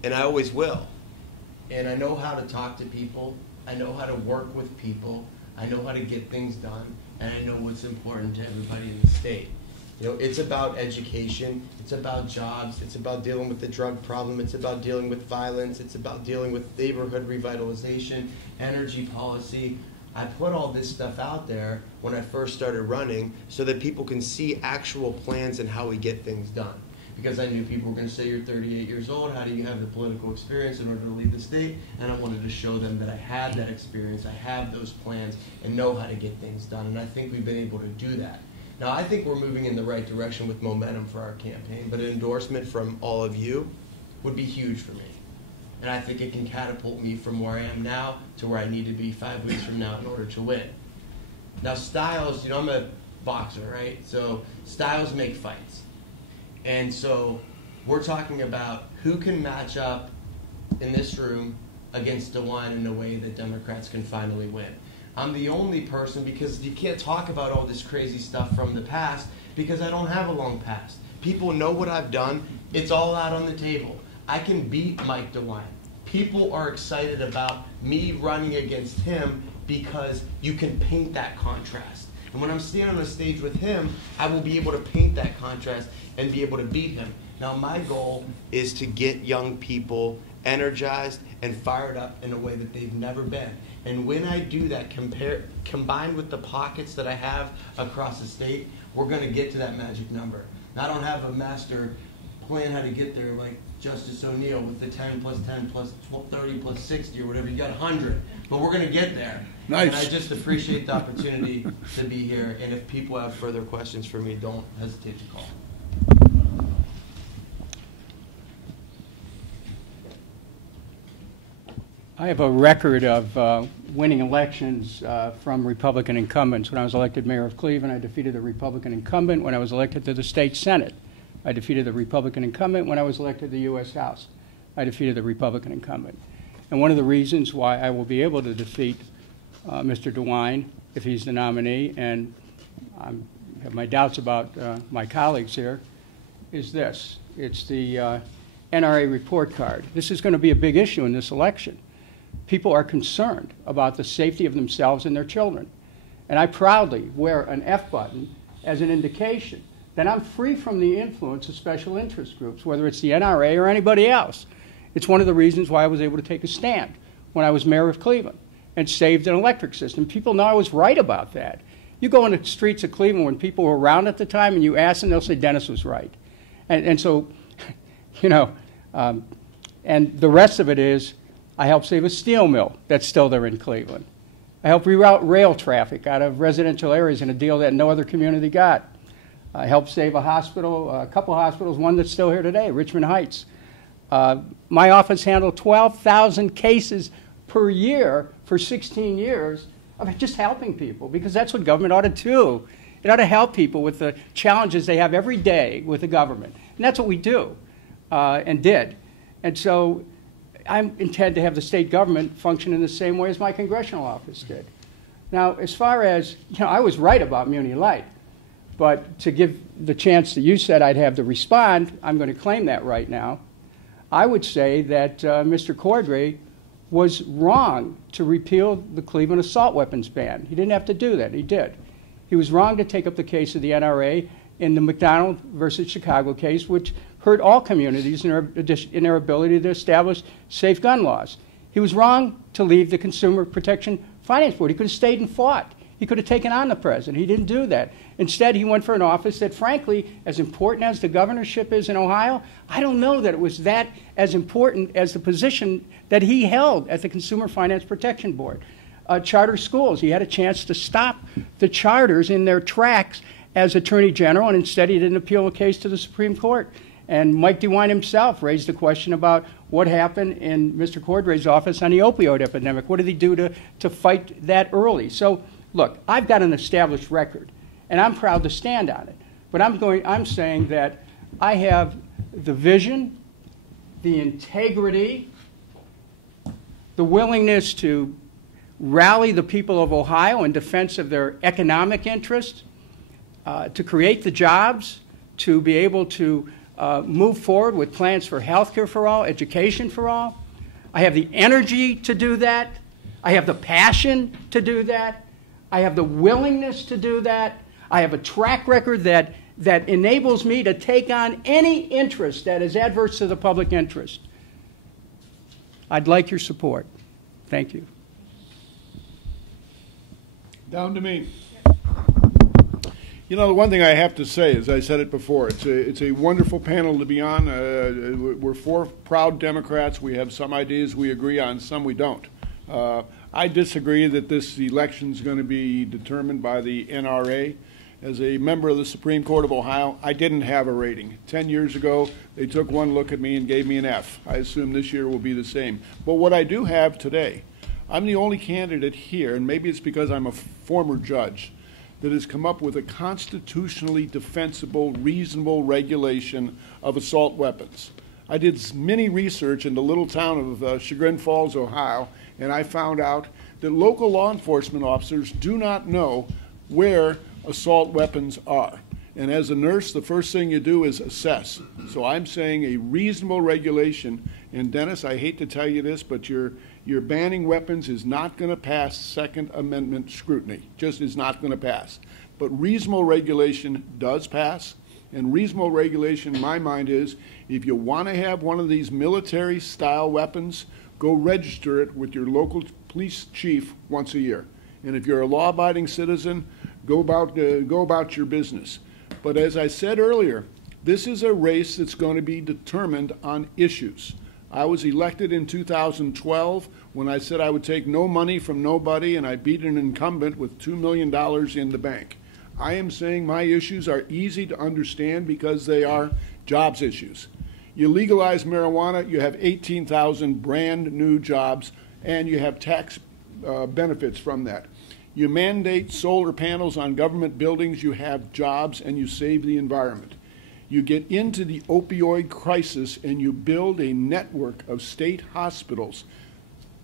And I always will. And I know how to talk to people. I know how to work with people. I know how to get things done. And I know what's important to everybody in the state. You know, it's about education, it's about jobs, it's about dealing with the drug problem, it's about dealing with violence, it's about dealing with neighborhood revitalization, energy policy. I put all this stuff out there when I first started running so that people can see actual plans and how we get things done. Because I knew people were going to say, you're 38 years old, how do you have the political experience in order to lead the state? And I wanted to show them that I had that experience, I have those plans, and know how to get things done. And I think we've been able to do that. Now, I think we're moving in the right direction with momentum for our campaign, but an endorsement from all of you would be huge for me. And I think it can catapult me from where I am now to where I need to be 5 weeks from now in order to win. Now, styles, you know, I'm a boxer, right? So styles make fights. And so we're talking about who can match up in this room against DeWine in a way that Democrats can finally win. I'm the only person, because you can't talk about all this crazy stuff from the past because I don't have a long past. People know what I've done. It's all out on the table. I can beat Mike DeWine. People are excited about me running against him because you can paint that contrast. And when I'm standing on a stage with him, I will be able to paint that contrast and be able to beat him. Now, my goal is to get young people energized and fired up in a way that they've never been. And when I do that, combined with the pockets that I have across the state, we're going to get to that magic number. Now, I don't have a master plan how to get there like Justice O'Neill with the 10 plus 10 plus 30 plus 60 or whatever. You got 100, but we're going to get there. Nice. And I just appreciate the opportunity to be here. And if people have further questions for me, don't hesitate to call. I have a record of winning elections from Republican incumbents. When I was elected mayor of Cleveland, I defeated the Republican incumbent. When I was elected to the state Senate, I defeated the Republican incumbent. When I was elected to the U.S. House, I defeated the Republican incumbent. And one of the reasons why I will be able to defeat Mr. DeWine, if he's the nominee, and I have my doubts about my colleagues here, is this. It's the NRA report card. This is going to be a big issue in this election. People are concerned about the safety of themselves and their children. And I proudly wear an F button as an indication that I'm free from the influence of special interest groups, whether it's the NRA or anybody else. It's one of the reasons why I was able to take a stand when I was mayor of Cleveland and saved an electric system. People know I was right about that. You go on the streets of Cleveland when people were around at the time and you ask them, they'll say Dennis was right. And so, you know, and the rest of it is, I helped save a steel mill that's still there in Cleveland. I helped reroute rail traffic out of residential areas in a deal that no other community got. I helped save a hospital, a couple hospitals, one that's still here today, Richmond Heights. My office handled 12,000 cases per year for 16 years of just helping people, because that's what government ought to do. It ought to help people with the challenges they have every day with the government. And that's what we do and did. And so I intend to have the state government function in the same way as my congressional office did. Now, as far as, you know, I was right about Muni Light, but to give the chance that you said I'd have to respond, I'm going to claim that right now. I would say that Mr. Cordray was wrong to repeal the Cleveland assault weapons ban. He didn't have to do that. He did. He was wrong to take up the case of the NRA in the McDonald versus Chicago case, which hurt all communities in their ability to establish safe gun laws. He was wrong to leave the Consumer Protection Finance Board. He could have stayed and fought. He could have taken on the president. He didn't do that. Instead, he went for an office that, frankly, as important as the governorship is in Ohio, I don't know that it was that as important as the position that he held at the Consumer Finance Protection Board. Charter schools, he had a chance to stop the charters in their tracks as Attorney General, and instead he didn't appeal a case to the Supreme Court. And Mike DeWine himself raised the question about what happened in Mr. Cordray's office on the opioid epidemic. What did he do to fight that early? So, look, I've got an established record, and I'm proud to stand on it. But I'm saying that I have the vision, the integrity, the willingness to rally the people of Ohio in defense of their economic interests, to create the jobs, to be able to move forward with plans for health care for all, education for all. I have the energy to do that. I have the passion to do that. I have the willingness to do that. I have a track record that enables me to take on any interest that is adverse to the public interest. I'd like your support. Thank you. Down to me. You know, the one thing I have to say, as I said it before, it's a wonderful panel to be on. We're four proud Democrats. We have some ideas we agree on, some we don't. I disagree that this election is going to be determined by the NRA. As a member of the Supreme Court of Ohio, I didn't have a rating. 10 years ago, they took one look at me and gave me an F. I assume this year will be the same. But what I do have today, I'm the only candidate here, and maybe it's because I'm a former judge, that has come up with a constitutionally defensible, reasonable regulation of assault weapons. I did many research in the little town of Chagrin Falls, Ohio, and I found out that local law enforcement officers do not know where assault weapons are. And as a nurse, the first thing you do is assess. So I'm saying a reasonable regulation. And Dennis, I hate to tell you this, but your banning weapons is not going to pass Second Amendment scrutiny. Just is not going to pass. But reasonable regulation does pass. And reasonable regulation, in my mind, is if you want to have one of these military-style weapons, go register it with your local police chief once a year. And if you're a law-abiding citizen, go about your business. But as I said earlier, This is a race that's going to be determined on issues. I was elected in 2012 when I said I would take no money from nobody, and I beat an incumbent with $2 million in the bank. I am saying my issues are easy to understand because they are jobs issues. You legalize marijuana, you have 18,000 brand new jobs, and you have tax benefits from that. You mandate solar panels on government buildings, you have jobs, and you save the environment. You get into the opioid crisis and you build a network of state hospitals,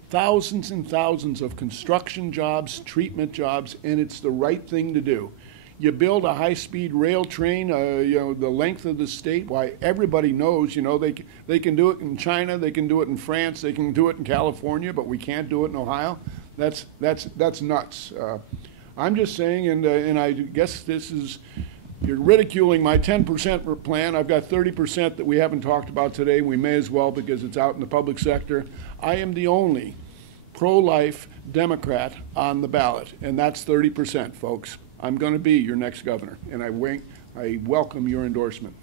thousands and thousands of construction jobs, treatment jobs, and it's the right thing to do. You build a high-speed rail train, the length of the state. Why, everybody knows, they can do it in China, they can do it in France, they can do it in California, but we can't do it in Ohio. That's nuts. I'm just saying, and I guess this is, you're ridiculing my 10% plan. I've got 30% that we haven't talked about today. We may as well because it's out in the public sector. I am the only pro-life Democrat on the ballot, and that's 30%, folks. I'm going to be your next governor, and I welcome your endorsement.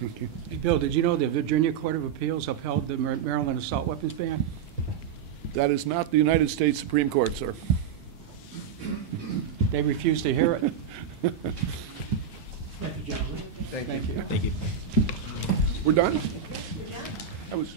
Hey, Bill, did you know the Virginia Court of Appeals upheld the Maryland assault weapons ban? That is not the United States Supreme Court, sir. They refused to hear it. Thank you, gentlemen. Thank you. Thank you. We're done? That was.